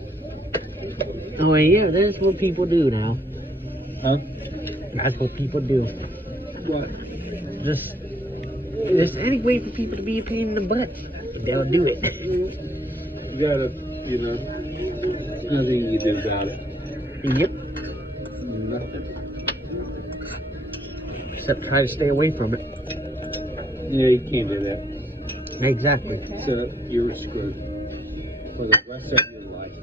Oh yeah, that's what people do now. Huh? That's what people do. What? Just any way for people to be a pain in the butt, they'll do it. You gotta, nothing you do about it. Yep. Nothing. Except try to stay away from it. Yeah, you can't do that. Exactly. So you're screwed for the rest of your life.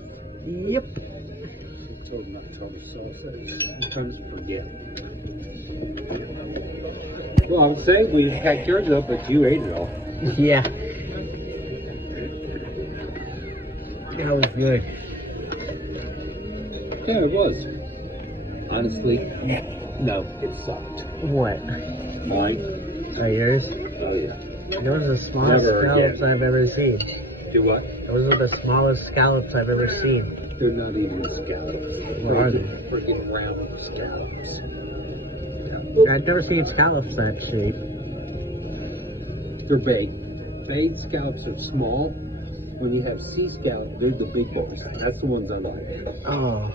Yep. I told him not to tell the sausage. Sometimes forget. Well, I would say we packed yours up, but you ate it all. Yeah. That was good. Yeah, it was. Honestly, no, it sucked. What? Mine? Are yours? Oh yeah. Those are the smallest Never scallops again. I've ever seen. Do what? Those are the smallest scallops I've ever seen. They're not even scallops. What are they? Freaking round scallops. I've never seen scallops that shape. They're baked. Baked scallops are small. When you have sea scallops, they're the big boys. That's the ones I like. Oh.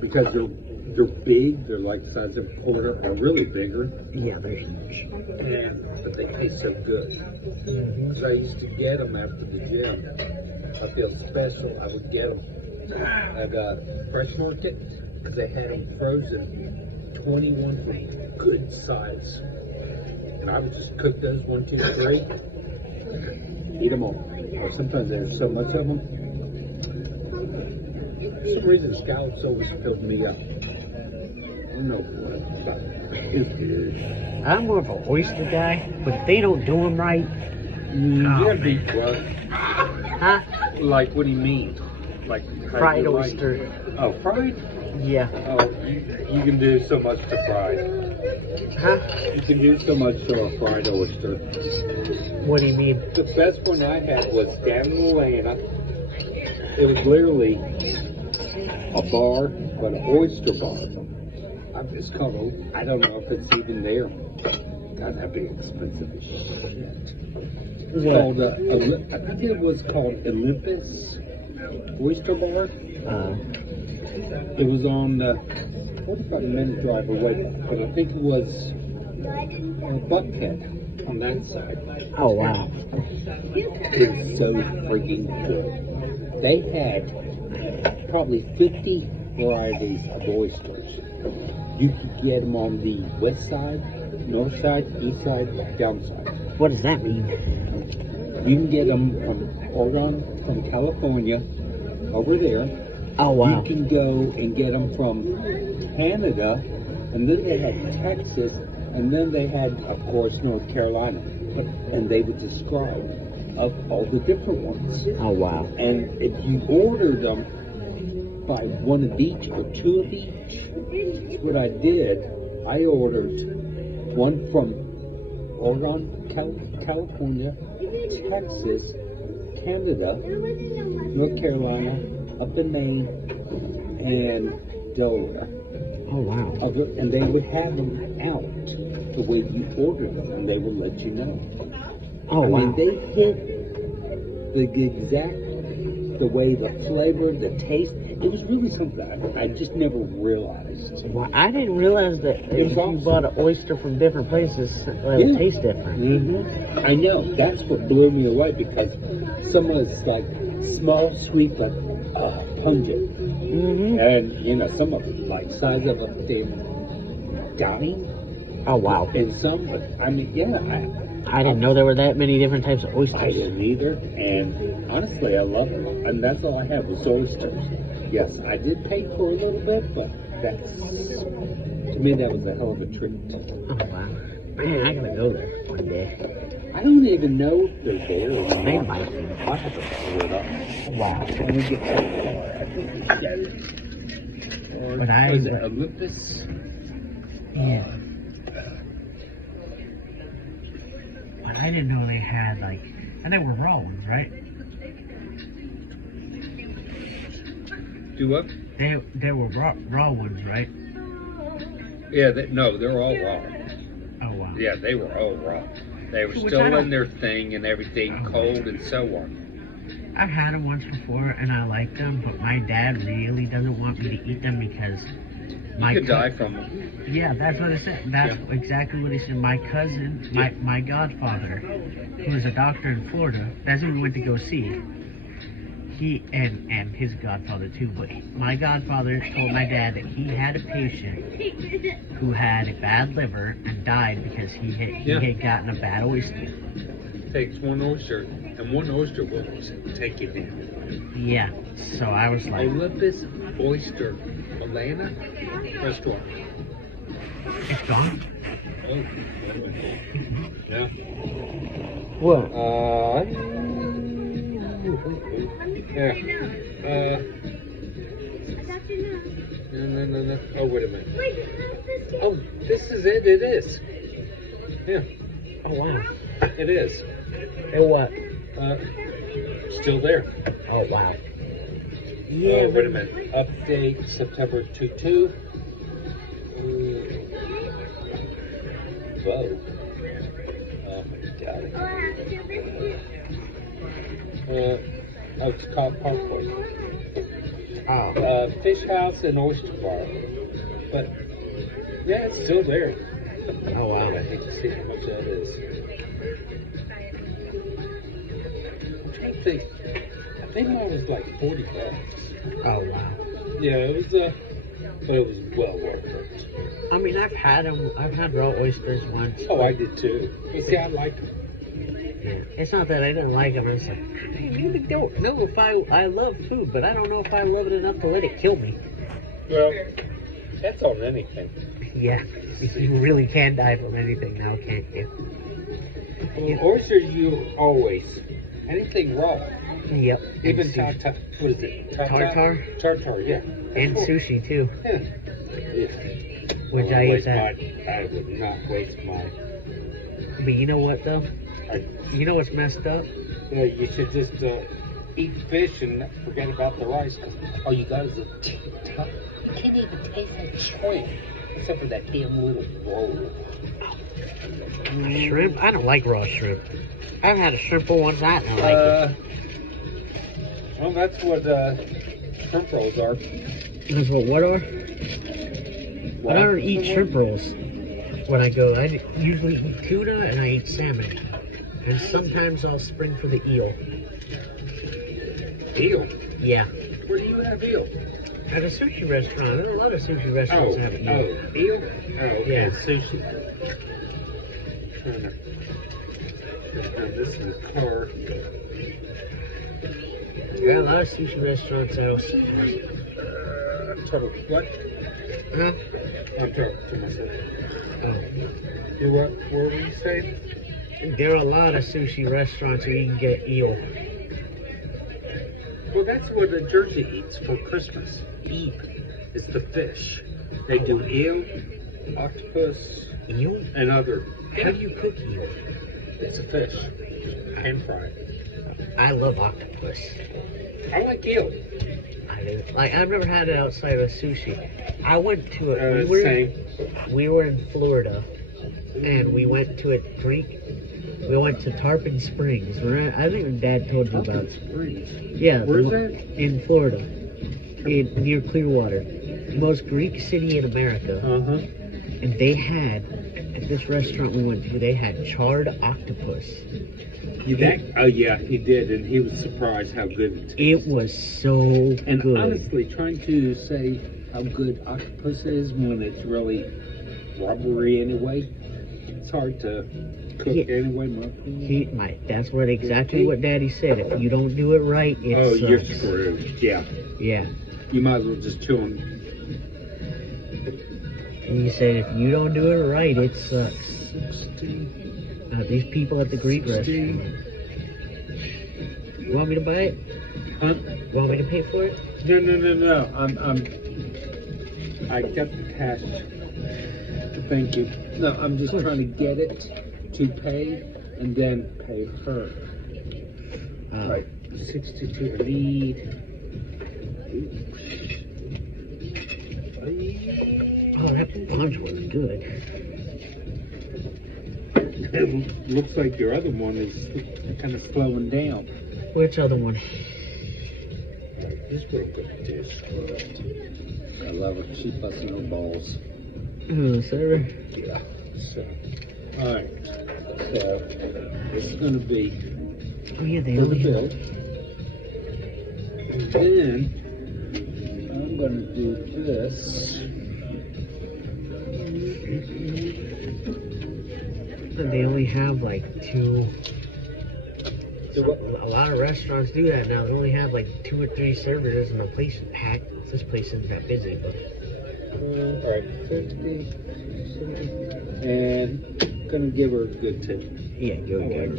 Because they're big. They're like the size of a quarter, or really bigger. Yeah, they're huge. But they taste so good. Because I used to get them after the gym. I feel special. I would get them at Fresh Market because they had them frozen. 21 for good size. And I would just cook those 1, 2, 3. Eat them all. Or sometimes there's so much of them. For some reason, scallops always filled me up. I don't know what about it. It's good. I'm more of an oyster guy, but if they don't do them right, You're deep, well, huh? like, what do you mean? Like how Fried you like- oyster. Oh, fried? Yeah. Oh, you can do so much to fried. Huh? You can do so much to a fried oyster. What do you mean? The best one I had was down in Atlanta. It was literally a bar, but an oyster bar. It's called, I don't know if it's even there. God, that'd be expensive as shit. It's called, I think it was called Olympus Oyster Bar. It was on, what about a minute drive away? But I think it was Buckhead on that side. Oh, wow. It was so freaking good. They had probably 50 varieties of oysters. You could get them on the west side, north side, east side, down side. What does that mean? You can get them from Oregon, from California, over there. Oh, wow. You can go and get them from Canada, and then they had Texas, and then they had, of course, North Carolina. and they would describe of all the different ones. Oh, wow. And if you ordered them by one of each or two of each, that's what I did. I ordered one from Oregon, California, Texas, Canada, North Carolina, up in Maine, and Delaware. Oh, wow. And they would have them out the way you ordered them, and they would let you know. Oh, I wow. mean, they hit the exact, the way, the flavor, the taste. It was really something I just never realized. Well, I didn't realize that if you awesome. bought an oyster from different places, it would taste different. Mm-hmm. I know. That's what blew me away, because some of it's like small, sweet, but pungent. Mm-hmm. And, you know, some of it like size of a thin dime. Oh, wow. And some, but I mean, yeah, I didn't know there were that many different types of I oysters. didn't either, and honestly, I love them. And that's all I had was oysters. Yes, I did pay for a little bit, but that's, to me, that was a hell of a treat. Oh, wow. Man, I gotta go there one day. I don't even know if they're there They anymore. might be. I'll have to pull it up. Wow. Let me get some more. I think we got it. Or, But was it Olympus? Yeah. But I didn't know they had, like, and they were raw ones, right? Do what? They were raw ones, right? Yeah, no, they're all raw. Oh, wow. Yeah, they were all raw. They were Which I still don't- in their thing and everything, Oh. cold and so on. I've had them once before, and I like them, but my dad really doesn't want me to eat them because You could die from them. Yeah, that's what I said. That's exactly what he said. My cousin, my godfather, who was a doctor in Florida, that's who we went to go see. He and his godfather too, but my godfather told my dad that he had a patient who had a bad liver and died because he had gotten a bad oyster. Takes one oyster, and one oyster will take you down. Yeah, so I was like, Olympus Oyster Atlanta restaurant. it's gone. Oh. Yeah. What? Yeah. No. Oh, wait a minute. Oh, this is it. It is. Yeah, Oh wow. it is. Hey, what? Still there. Oh wow. Yeah. Oh, wait a minute. Update September 22. Whoa. Oh, got it. Oh, it's called Parkway. Oh. Fish House and Oyster Bar. But, yeah, it's still there. Oh wow. I hate to see how much that is. I'm trying to think. I think mine was like $40. Oh wow. Yeah, it was, but it was well worth it. I mean, I've had them. I've had raw oysters once. Oh, I did too. But see, I like them. Yeah. It's not that I didn't like them. It's like I really don't know if I love food, but I don't know if I love it enough to let it kill me. Well, that's on anything. Yeah. You really can die from anything now, can't you? Well, oysters, you always. Anything raw. Yep. Even And sushi. tartar. What is it? Tartar? Tartar, yeah. And Cool. sushi too, Yeah. which I wouldn't eat waste that. I would not waste mine. But you know what though? I, You know what's messed up? you should just eat fish and forget about the rice. 'Cause all you got is a teacup. You can't even taste the shrimp except for that damn little roll. Shrimp? I don't like raw shrimp. I've had a shrimp roll once. I don't like it. Well, that's what shrimp rolls are. That's what are? But I don't eat shrimp rolls when I go. I usually eat tuna and I eat salmon. And sometimes I'll spring for the eel. Eel? Yeah. Where do you have eel? At a sushi restaurant. A lot of sushi restaurants have eel. Eel? Oh, okay. Yeah. Sushi. This is a car. Yeah, a lot of sushi restaurants have. Total. What? Huh? I'm talking to myself. Oh. You what? What were you saying? There are a lot of sushi restaurants where you can get eel. Well, that's what the Jersey eats for Christmas Eve. Is the fish. They do eel, octopus, Eel? and other. How do you cook eel? It's a fish. Pan fried. I love octopus. I like eel. I do. Like, I've never had it outside of sushi. I went to it. Same. We were in Florida, and we went to a drink. We went to Tarpon Springs. I think Dad told you about it. Springs. Yeah. Where's that? In Florida, near Clearwater, the most Greek city in America. Uh-huh. And they had, at this restaurant we went to, they had charred octopus. Oh yeah, he did, and he was surprised how good it tasted. It was so And good. honestly, trying to say how good octopus is when it's really rubbery anyway, it's hard to cook anyway. My opinion. That's exactly what Daddy said. If you don't do it right, it sucks. You're screwed. Yeah. Yeah. You might as well just chew them. And he said, if you don't do it right, it sucks. These people at the Greek restaurant. You want me to buy it? Huh? You want me to pay for it? No. I got the cash. Thank you. No, I'm just trying to get it to pay and then pay her. Right. 62 I need. Oh, that punch was good. It looks like your other one is kind of slowing down. Which other one? This real good dish. I love it. She busting her balls. Server? Yeah. So, alright. So, this is going to be Oh, yeah, they for the only bill. And then, I'm going to do this. They only have like two. Do what? A lot of restaurants do that now. They only have like 2 or 3 servers and the place is packed. This place isn't that busy, but. Alright, 50, 70. And gonna give her a good tip. Yeah, go ahead.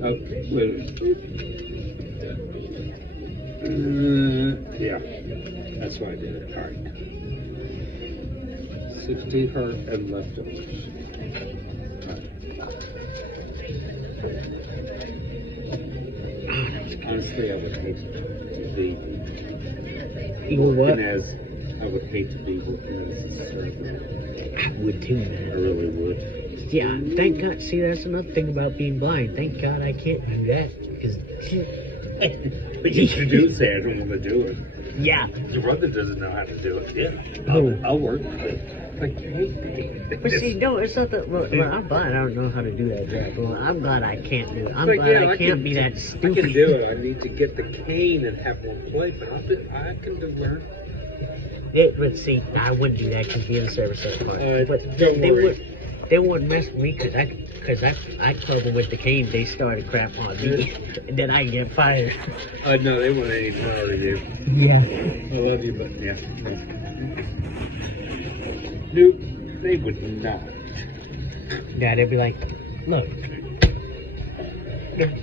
Okay, wait. Yeah, that's why I did it. Alright. 60 her and leftovers. Honestly, I would hate to be what? I would hate to be working as a server. I would too, I man. really would. Yeah, thank God. See, that's another thing about being blind. Thank God I can't do that. Because. But you should do say I don't want to do it. Yeah. Your brother doesn't know how to do it. Yeah. Oh. I'll work. Like, hey. But see, no, it's not that. Well, I'm glad I don't know how to do that job. Well, I'm glad I can't do it. I'm But glad yeah, I can't be that I stupid. can do it. I need to get the cane and have one plate, but I can do learn. But see, I wouldn't do that because being a service that's hard. But don't worry. They wouldn't mess with me because I club them with the cane. They started crap on me, and then I get fired. No, they wouldn't any more of you. Yeah. I love you, but yeah. Nope, they would not. Yeah, they'd be like, look.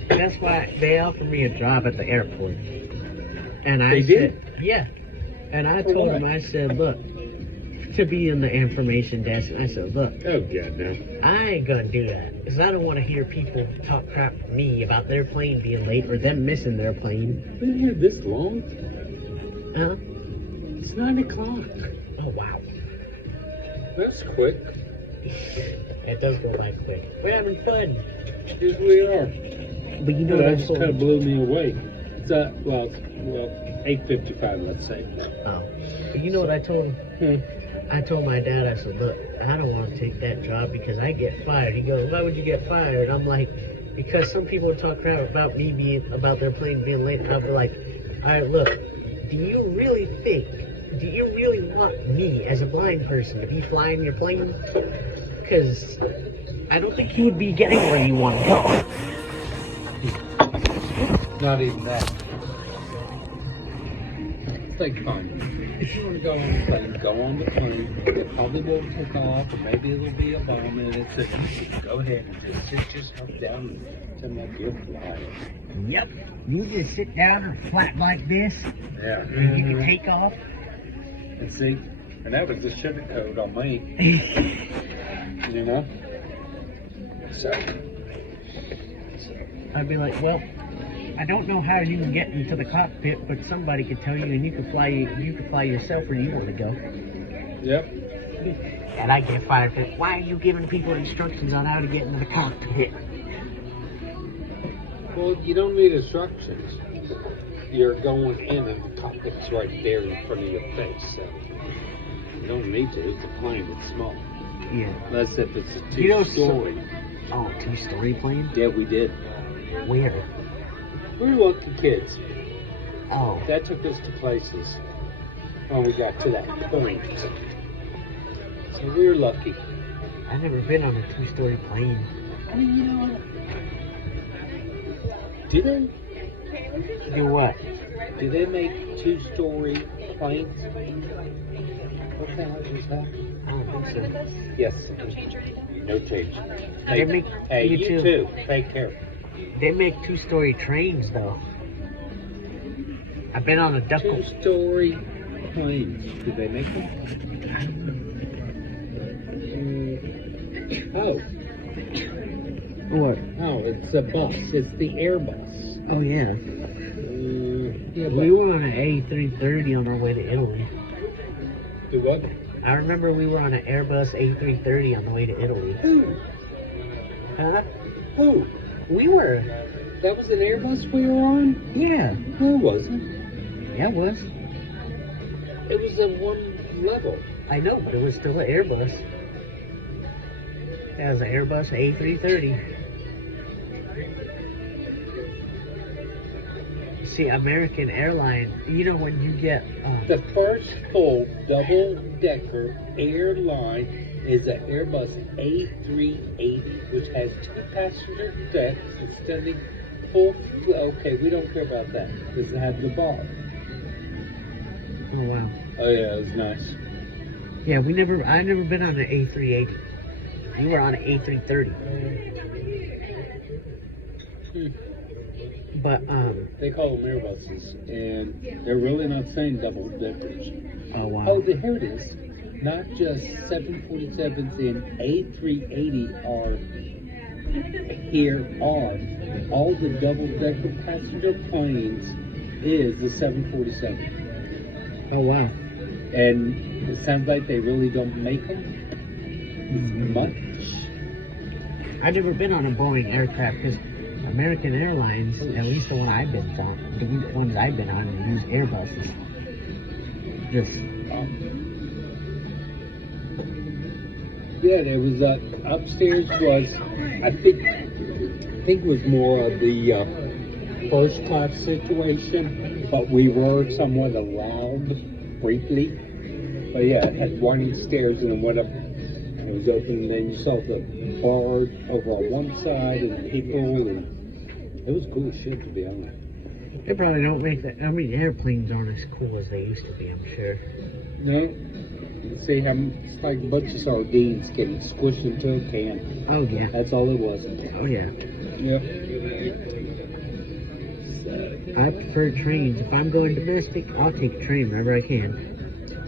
That's why they offered me a job at the airport. And I said, yeah. And I told them, I said, look, to be in the information desk, I said, look, Oh, God, no. I ain't gonna do that. Because I don't want to hear people talk crap to me about their plane being late or them missing their plane. Been here this long? Huh? It's 9 o'clock. Oh, wow. That's quick. It does go by quick. We're having fun. Yes, we are. But you know That what I just told kind of blew me away. It's well, 8:55, let's say. Oh. But you know what I told him? I told my dad, I said, look, I don't want to take that job because I get fired. He goes, why would you get fired? I'm like, because some people would talk crap about me about their plane being late. And I'll be like, all right, look, do you really want me as a blind person to be flying your plane? Because I don't think you would be getting where you want to go. Not even that. like fun. If you want to go on the plane, go on the plane. It probably won't take off, or maybe it'll be a bomb in it. So you just go ahead and just sit yourself down and pretend like you're flying. Yep. You just sit down or flat like this, Yeah. and you can take off. And see, and that was the sugar coat on me. You know? So. I'd be like, well, I don't know how you can get into the cockpit, but somebody could tell you, and you could fly yourself where you want to go. Yep. And I get fired for, why are you giving people instructions on how to get into the cockpit? Well, you don't need instructions. You're going in and the cockpit's right there in front of your face, so you don't need to. It's a plane, it's small. Yeah. Unless if it's a You two-story. know, oh, two-story plane? Yeah, we did. Where? We were lucky kids. Oh. That took us to places when we got to that point. So we were lucky. I've never been on a two-story plane. I mean, you know what? Do they? Do what? Do they make two-story planes? What the hell is that? I don't think so. Yes. No change or anything? No change. They Hey, make, hey, you you too. Take care. They make two-story trains, though. I've been on a duck. Two-story planes. Did they make them? Oh. What? Oh, it's a bus. It's the Airbus. Oh, yeah. Yeah, We were on an A330 on our way to Italy. Do what? I remember we were on an Airbus A330 on the way to Italy. Who? Huh? Who? We were. That was an Airbus we were on? Yeah. No, it wasn't. Yeah, it was. It was a one level. I know, but it was still an Airbus. That was an Airbus A330. See, American Airlines, you know when you get... The first full double-decker airline is an Airbus A380, which has 2 passenger decks extending full... Okay, we don't care about that, because it had the bar. oh, wow. Oh yeah, it was nice. Yeah, I never been on an A380. We were on an A330. But, They call them Airbuses, and they're really not saying double-deckers. oh, wow. Oh, here it is. Not just 747s and A380 are here are. All the double-decker passenger planes is the 747. Oh, wow. And it sounds like they really don't make them much. I've never been on a Boeing aircraft because American Airlines, at least the one I've been on, the ones I've been on, use Airbuses. Just, Yeah, there was upstairs was I think it was more of the first class situation, but we were somewhat allowed briefly. But yeah, it had winding stairs and then went up. It was open, and then you saw the bar over on one side and people, and it was cool as shit, to be honest. they probably don't make that. I mean, airplanes aren't as cool as they used to be, I'm sure. No, see how it's like a bunch of sardines getting squished into a can. Oh, yeah. That's all it was. Oh, yeah. Yep. I prefer trains. If I'm going domestic, I'll take a train wherever I can.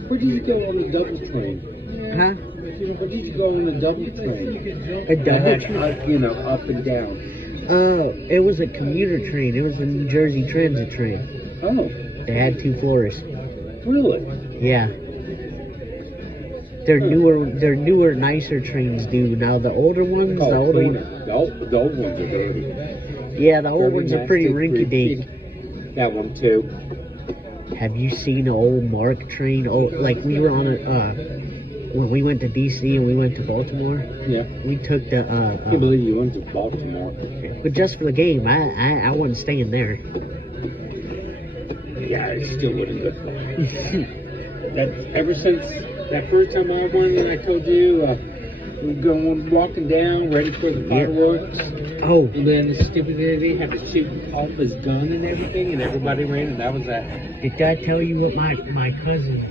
Where did you go on the double train? Huh? Where did you go on the double train? A double train? You know, up and down. Oh, it was a commuter train. It was a New Jersey Transit train. Oh, They had 2 floors. really? Yeah. They're newer, nicer trains do. Now the older ones, Oh, the older cleaner. ones, The old ones are dirty. yeah, the old Dirty, ones are pretty nasty, rinky-dink. That one too. Have you seen an old Mark train? Oh, like we were on a, when we went to DC and we went to Baltimore, Yeah. we took the, I can't believe you went to Baltimore. but just for the game, I wasn't staying there. Yeah, it still wouldn't go. That ever since that first time I went and I told you we were going walking down ready for the fireworks. Oh, And then the stupid idiot had to shoot off his gun and everything, and everybody ran, and that was that. did I tell you what my cousin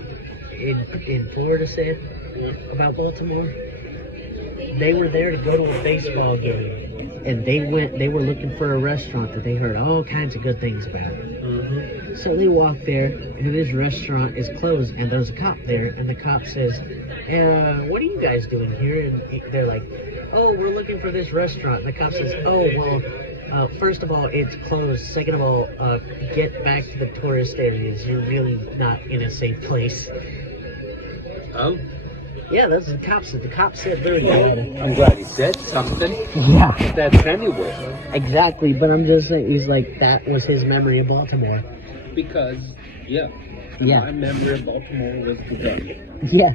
in Florida said about Baltimore? They were there to go to a baseball game, and they were looking for a restaurant that they heard all kinds of good things about. So they walk there, and this restaurant is closed, and there's a cop there, and the cop says, what are you guys doing here? And they're like, oh, we're looking for this restaurant. And the cop says, oh, well, first of all, it's closed. Second of all, get back to the tourist areas. You're really not in a safe place. Oh? Yeah, that's the cop said. The cop said very good. I'm glad he said something. Yeah, That's anywhere. exactly. But I'm just saying, he's like, that was his memory of Baltimore. Because, yeah. Yeah. My memory of Baltimore was the gun. Yeah.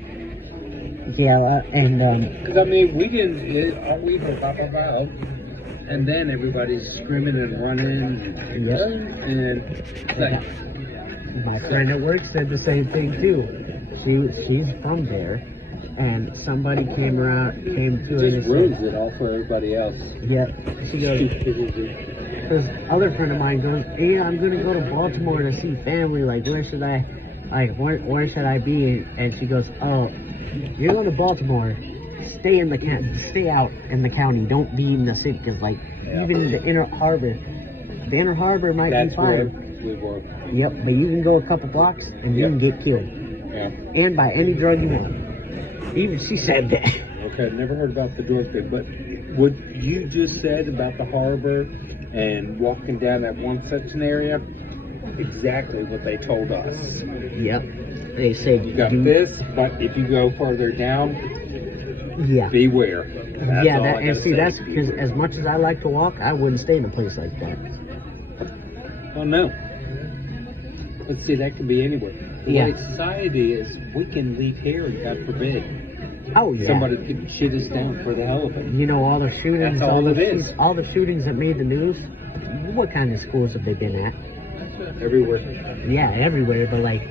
Yeah, and, Because, I mean, we didn't, all we heard about, and then everybody's screaming and running, and like, my friend at work said the same thing too. She's from there, and somebody came to her and just said, ruins it all for everybody else. yeah, she goes, Stupidity. this other friend of mine goes, yeah, I'm gonna go to Baltimore to see family, like where should I be? And she goes, oh, you're going to Baltimore, stay out in the county, don't be in the city, because like even the inner harbor might That's be fine. where we were. Yep, but you can go a couple blocks and you can get killed. Yeah. And buy any drug you want. Even she said that. Okay, never heard about the door thing, but what you just said about the harbor and walking down that one section area, exactly what they told us. Yep. They said You got this, but if you go further down, yeah. beware. That's Yeah, all I and gotta see, say. that's because as much as I like to walk, I wouldn't stay in a place like that. Oh no. But see, that can be anywhere. The Yeah. way society is, we can leave here and God forbid Oh yeah. somebody could shit us down for the hell of it. You know, all the shootings, That's all it is. all the shootings that made the news. What kind of schools have they been at? Everywhere. Yeah, everywhere, but like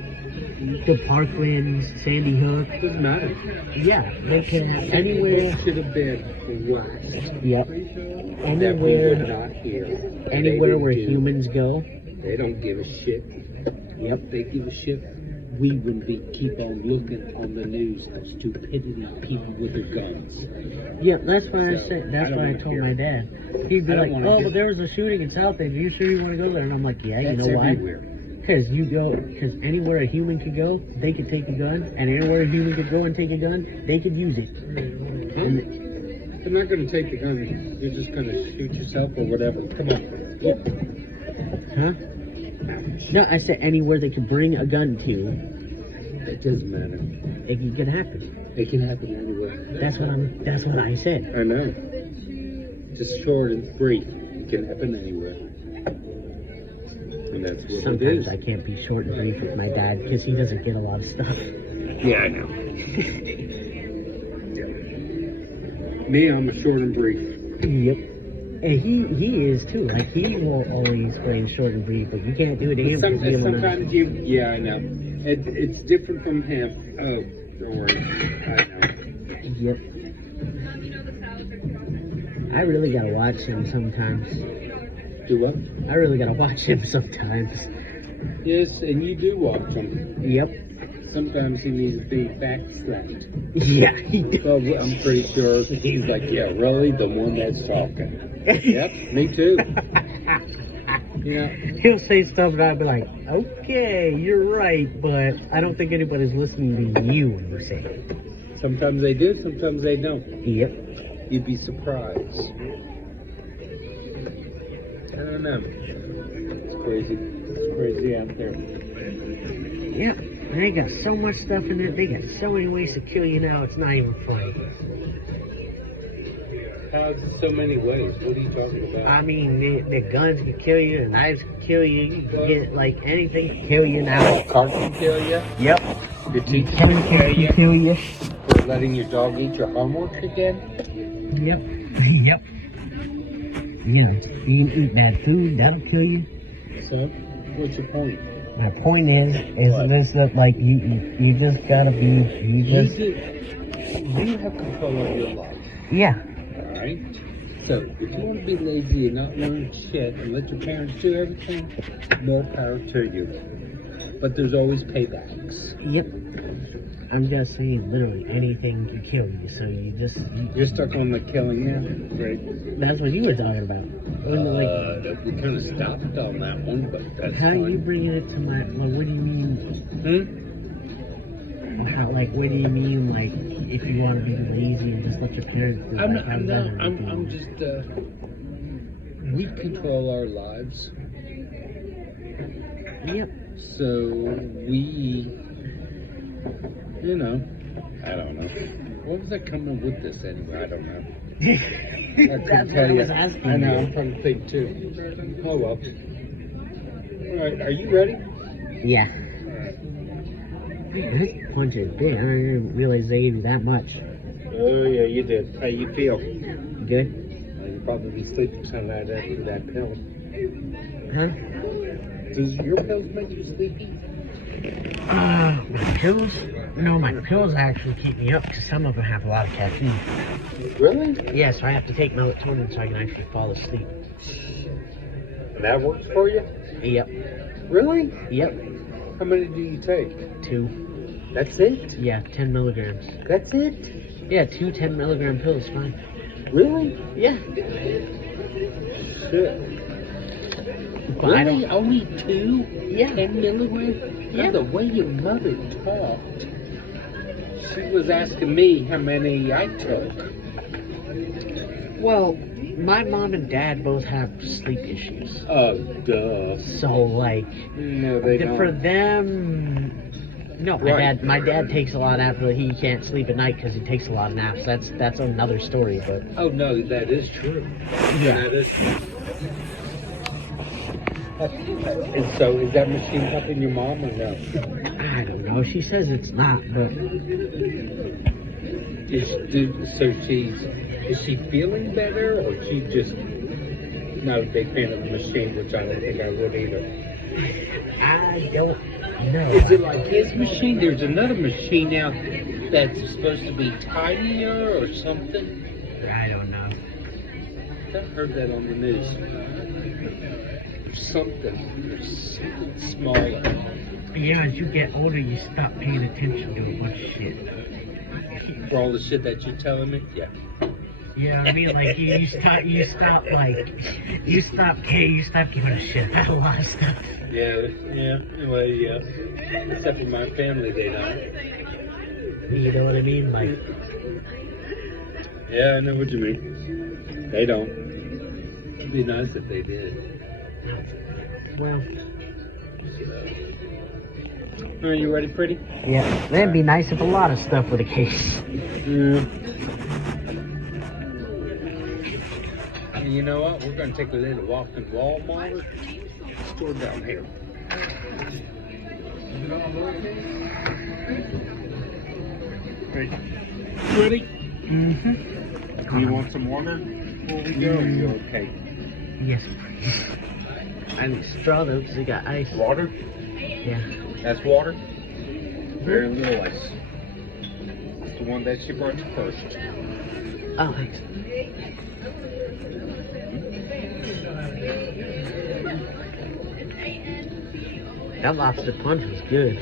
the Parklands, Sandy Hook. Doesn't matter. Yeah, they can anywhere. Should have been last. Yep. That we would Anywhere, not hear. anywhere where They do. humans go. They don't give a shit. Yep. They give a shit. We would keep on looking on the news of stupidity people with their guns. Yeah, that's why I So, said. I That's don't why I wanna told hear my it. dad. He'd be I don't like, wanna "Oh, hear but it. there was a shooting in South End. Are you sure you want to go there?" And I'm like, "Yeah, you That's know why? everywhere. Because anywhere a human could go, they could take a gun, and anywhere a human could go and take a gun, they could use it." And, They're not going to take the gun. You're just going to shoot yourself or whatever. Come on. huh? No, I said anywhere they could bring a gun to, It doesn't matter. it could happen. It can happen anywhere. That's what I said. I know. Just short and brief. It can happen anywhere. And that's what it Sometimes is. I can't be short and brief with my dad because he doesn't get a lot of stuff. Yeah, I know. Me, I'm a short and brief. Yep. And he is too. Like he will always explain short and brief, but you can't do it to him. 'cause he will not. Sometimes yeah, I know. It's different from him. Oh, don't worry. I know. Yep. I really gotta watch him sometimes. Do what? I really gotta watch him sometimes. Yes, and you do watch him. Yep. Sometimes he needs to be backslapped. Yeah, he does. Well, I'm pretty sure he's like, yeah, really? The one that's talking. Yep, me too. Yeah. He'll say stuff and I'll be like, okay, you're right, but I don't think anybody's listening to you when you say it. Sometimes they do, sometimes they don't. Yep. You'd be surprised. I don't know. It's crazy. It's crazy out there. Yep. And they got so much stuff in it. They got so many ways to kill you now. It's not even funny. How's it so many ways? What are you talking about? I mean, the guns can kill you, the knives can kill you. You can get like anything can kill you now. Car can kill you. Yep. Your teacher Chemical can kill you can kill you. for letting your dog eat your homework again. Yep. Yep. You know, you can eat that food, that'll kill you. So, what's your point? My point is What? this that like you just gotta be You have control of your life. yeah. Alright? So, if you want to be lazy and not learn shit and let your parents do everything, more power to you. But there's always paybacks. Yep. I'm just saying, literally anything can kill you. So You're stuck on the killing now? Great. That's what you were talking about. We kind of stopped on that one, but that's How fine. you bringing it to my? Like, what do you mean? How, like, what do you mean? Like, if you want to be lazy and just let your parents do it? I'm just, we control our lives. Yep. So we, you know, I don't know. What was I coming with this anyway? I don't know. I couldn't That's tell what I you. was asking I know, you. I'm trying to think too. Oh well. Alright, are you ready? Yeah. This punch is big. I didn't even realize they gave you that much. Oh yeah, you did. How you feel? Good? You'll probably be sleeping tonight after that pill. Huh? Do your pills make you sleepy? My pills? No, my pills actually keep me up because some of them have a lot of caffeine. Really? Yeah, so I have to take melatonin so I can actually fall asleep. And that works for you? Yep. Really? Yep. How many do you take? 2. That's it? Yeah, 10 milligrams. That's it? Yeah, 2 10-milligram pills, fine. Really? Yeah. Shit. But I Really? don't. Only 2? Yeah. 10 milligrams? Yeah. The way your mother talked, she was asking me how many I took. Well, my mom and dad both have sleep issues. Oh, duh. So, like, No, they don't. for them. No, my dad takes a lot after he can't sleep at night because he takes a lot of naps. That's another story, but Oh, no, that is true. yeah. That is true. And so, is that machine helping your mom or no? I don't know. She says it's not, but Is she feeling better, or she just not a big fan of the machine, which I don't think I would either? I don't know. Is it like his machine? There's another machine out that's supposed to be tinier or something. I don't know. I heard that on the news. There's something smaller. Yeah, as you get older, you stop paying attention to a bunch of shit. For all the shit that you're telling me? Yeah. Yeah, I mean, like you stop giving a shit about a lot of stuff. Yeah. Anyway, yeah. Except for my family, they don't. You know what I mean? Like, Yeah, I know what you mean. They don't. It'd be nice if they did. well, Are you ready, pretty? yeah, that'd be nice if a lot of stuff were the case. Yeah. You know what? We're going to take a little walk in Walmart. Store down here. Ready? Mm-hmm. You want some water before we go? You okay? Yes. I need straw though, because we got ice. Water? Yeah. That's water? Very little ice. It's the one that she brought you first. Oh, thanks. That lobster punch was good.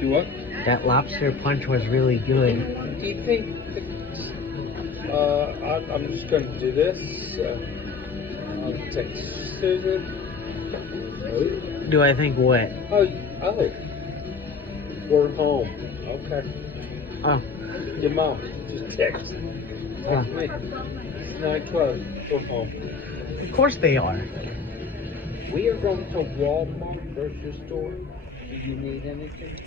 Do what? That lobster punch was really good. Do you think I'm just going to do this. I'll take scissors. Do I think what? Oh. We're home. Okay. Oh. Your mom just text. Oh. Me. It's 9:12. We're home. Of course they are. We are going to Walmart grocery store. Do you need anything?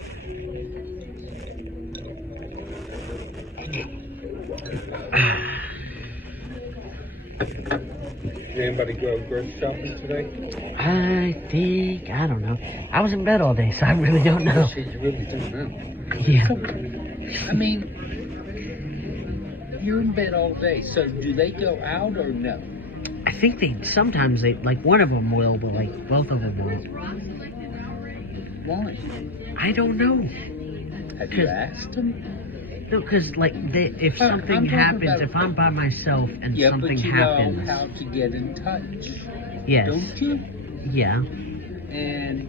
Did anybody go grocery shopping today? I don't know. I was in bed all day, so I really don't know. Shit, you really don't know. Yeah. I mean, you're in bed all day, so do they go out or no? I think sometimes like one of them will, but like both of them won't. Why? I don't know. Have you asked them? No, because like if something I'm talking happens, about- if I'm by myself and Yeah, something but you happens, know how to get in touch, yes, don't you? yeah, And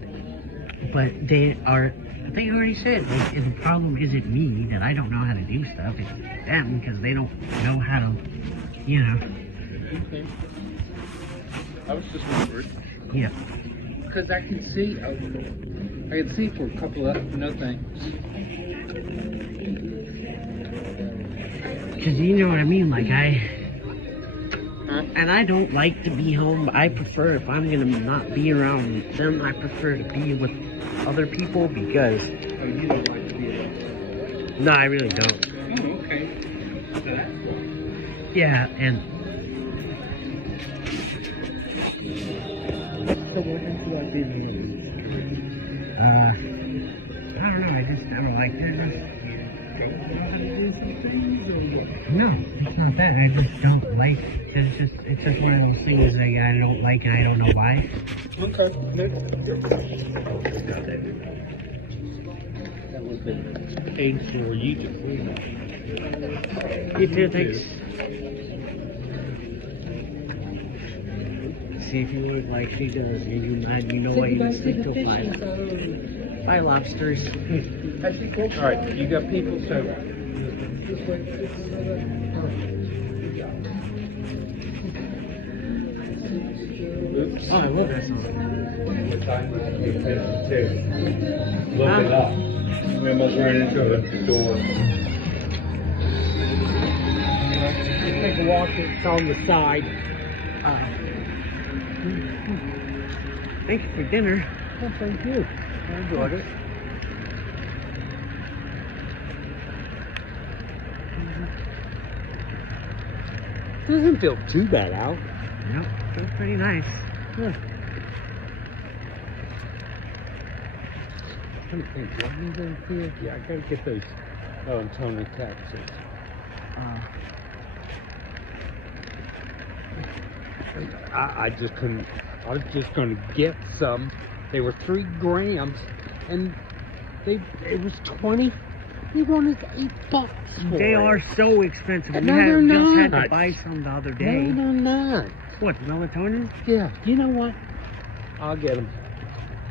but they already said like the problem isn't me that I don't know how to do stuff. It's them because they don't know how to, you know. okay. I was just wondering Yeah. because I can see for a couple of no thanks. Because you know what I mean, like Huh? and I don't like to be home. I prefer, if I'm gonna not be around them, I prefer to be with other people because. Oh, you don't like to be alone. No, I really don't. Oh, okay. So that's why. Yeah, and. I don't know. I just never liked it. No, it's not that. I just don't like. It's just one of those things that I don't like, and I don't know why. Okay. That would have been paid for you to clean up. You too, thanks. See if you look like she does, and you know why you can sleep till 5. Bye, lobsters. All right, you got people, so. Oops. Oh, I love that song. Look it up. We almost ran into a door. Take a walk, it's on the side. Thank you for dinner. Oh, thank you. I enjoyed it. Doesn't feel too bad out. Yep, feels pretty nice. Yeah. I'm trying to think, what is in here? Yeah, I gotta get those Tony taxes. I just couldn't. I was just gonna get some. They were 3 grams, and it was 20. They wanted $8 for They it. are so expensive. No, We they're just had not. to buy some the other No, day. they're not. What, melatonin? Yeah. You know what? I'll get them.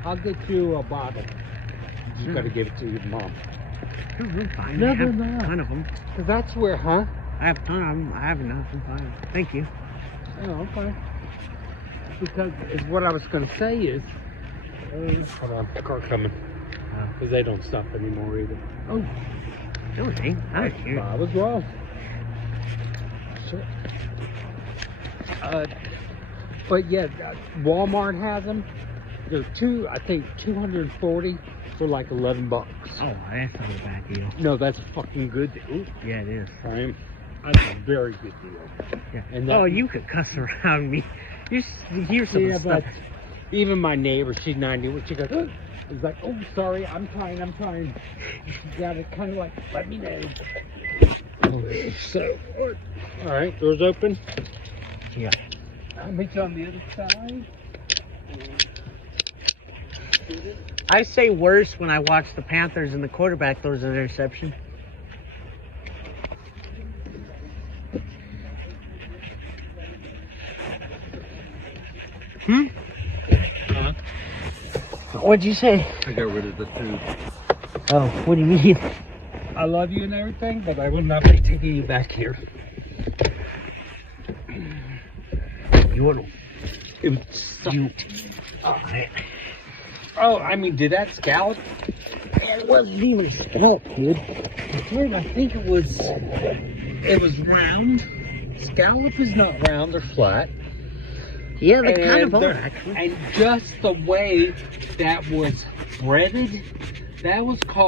I'll get you a bottle. You gotta give it to your mom. No, I'm fine. No, I have they're not. a ton of them. 'Cause that's where, huh? I have a ton of them. I have enough. I'm fine. Thank you. Oh, okay. Because what I was going to say is, hold on, car coming. Because they don't stop anymore either. Oh, no, it ain't. I don't care. I was wrong. Sure. But yeah, Walmart has them. They're I think 240 for like $11. Oh, that's not a bad deal. No, that's a fucking good deal. Yeah, it is. That's a very good deal. Yeah. And that- Oh, you could cuss around me. You hear some Yeah, stuff. but even my neighbor, she's 90, when she goes, it's like, oh, sorry, I'm trying. You gotta kind of like, let me know. So, all right, doors open. Yeah. I'll meet you on the other side. I say worse when I watch the Panthers and the quarterback throws an interception. Hmm? Huh? What'd you say? I got rid of the tube. Oh, what do you mean? I love you and everything, but I will not be taking you back here. You want It was you? Oh, I mean, did that scallop? It wasn't even a scallop, dude. I think it was round. Scallop is not round or flat. Yeah, they kind of And are the- actually. And just the way that was breaded, that was called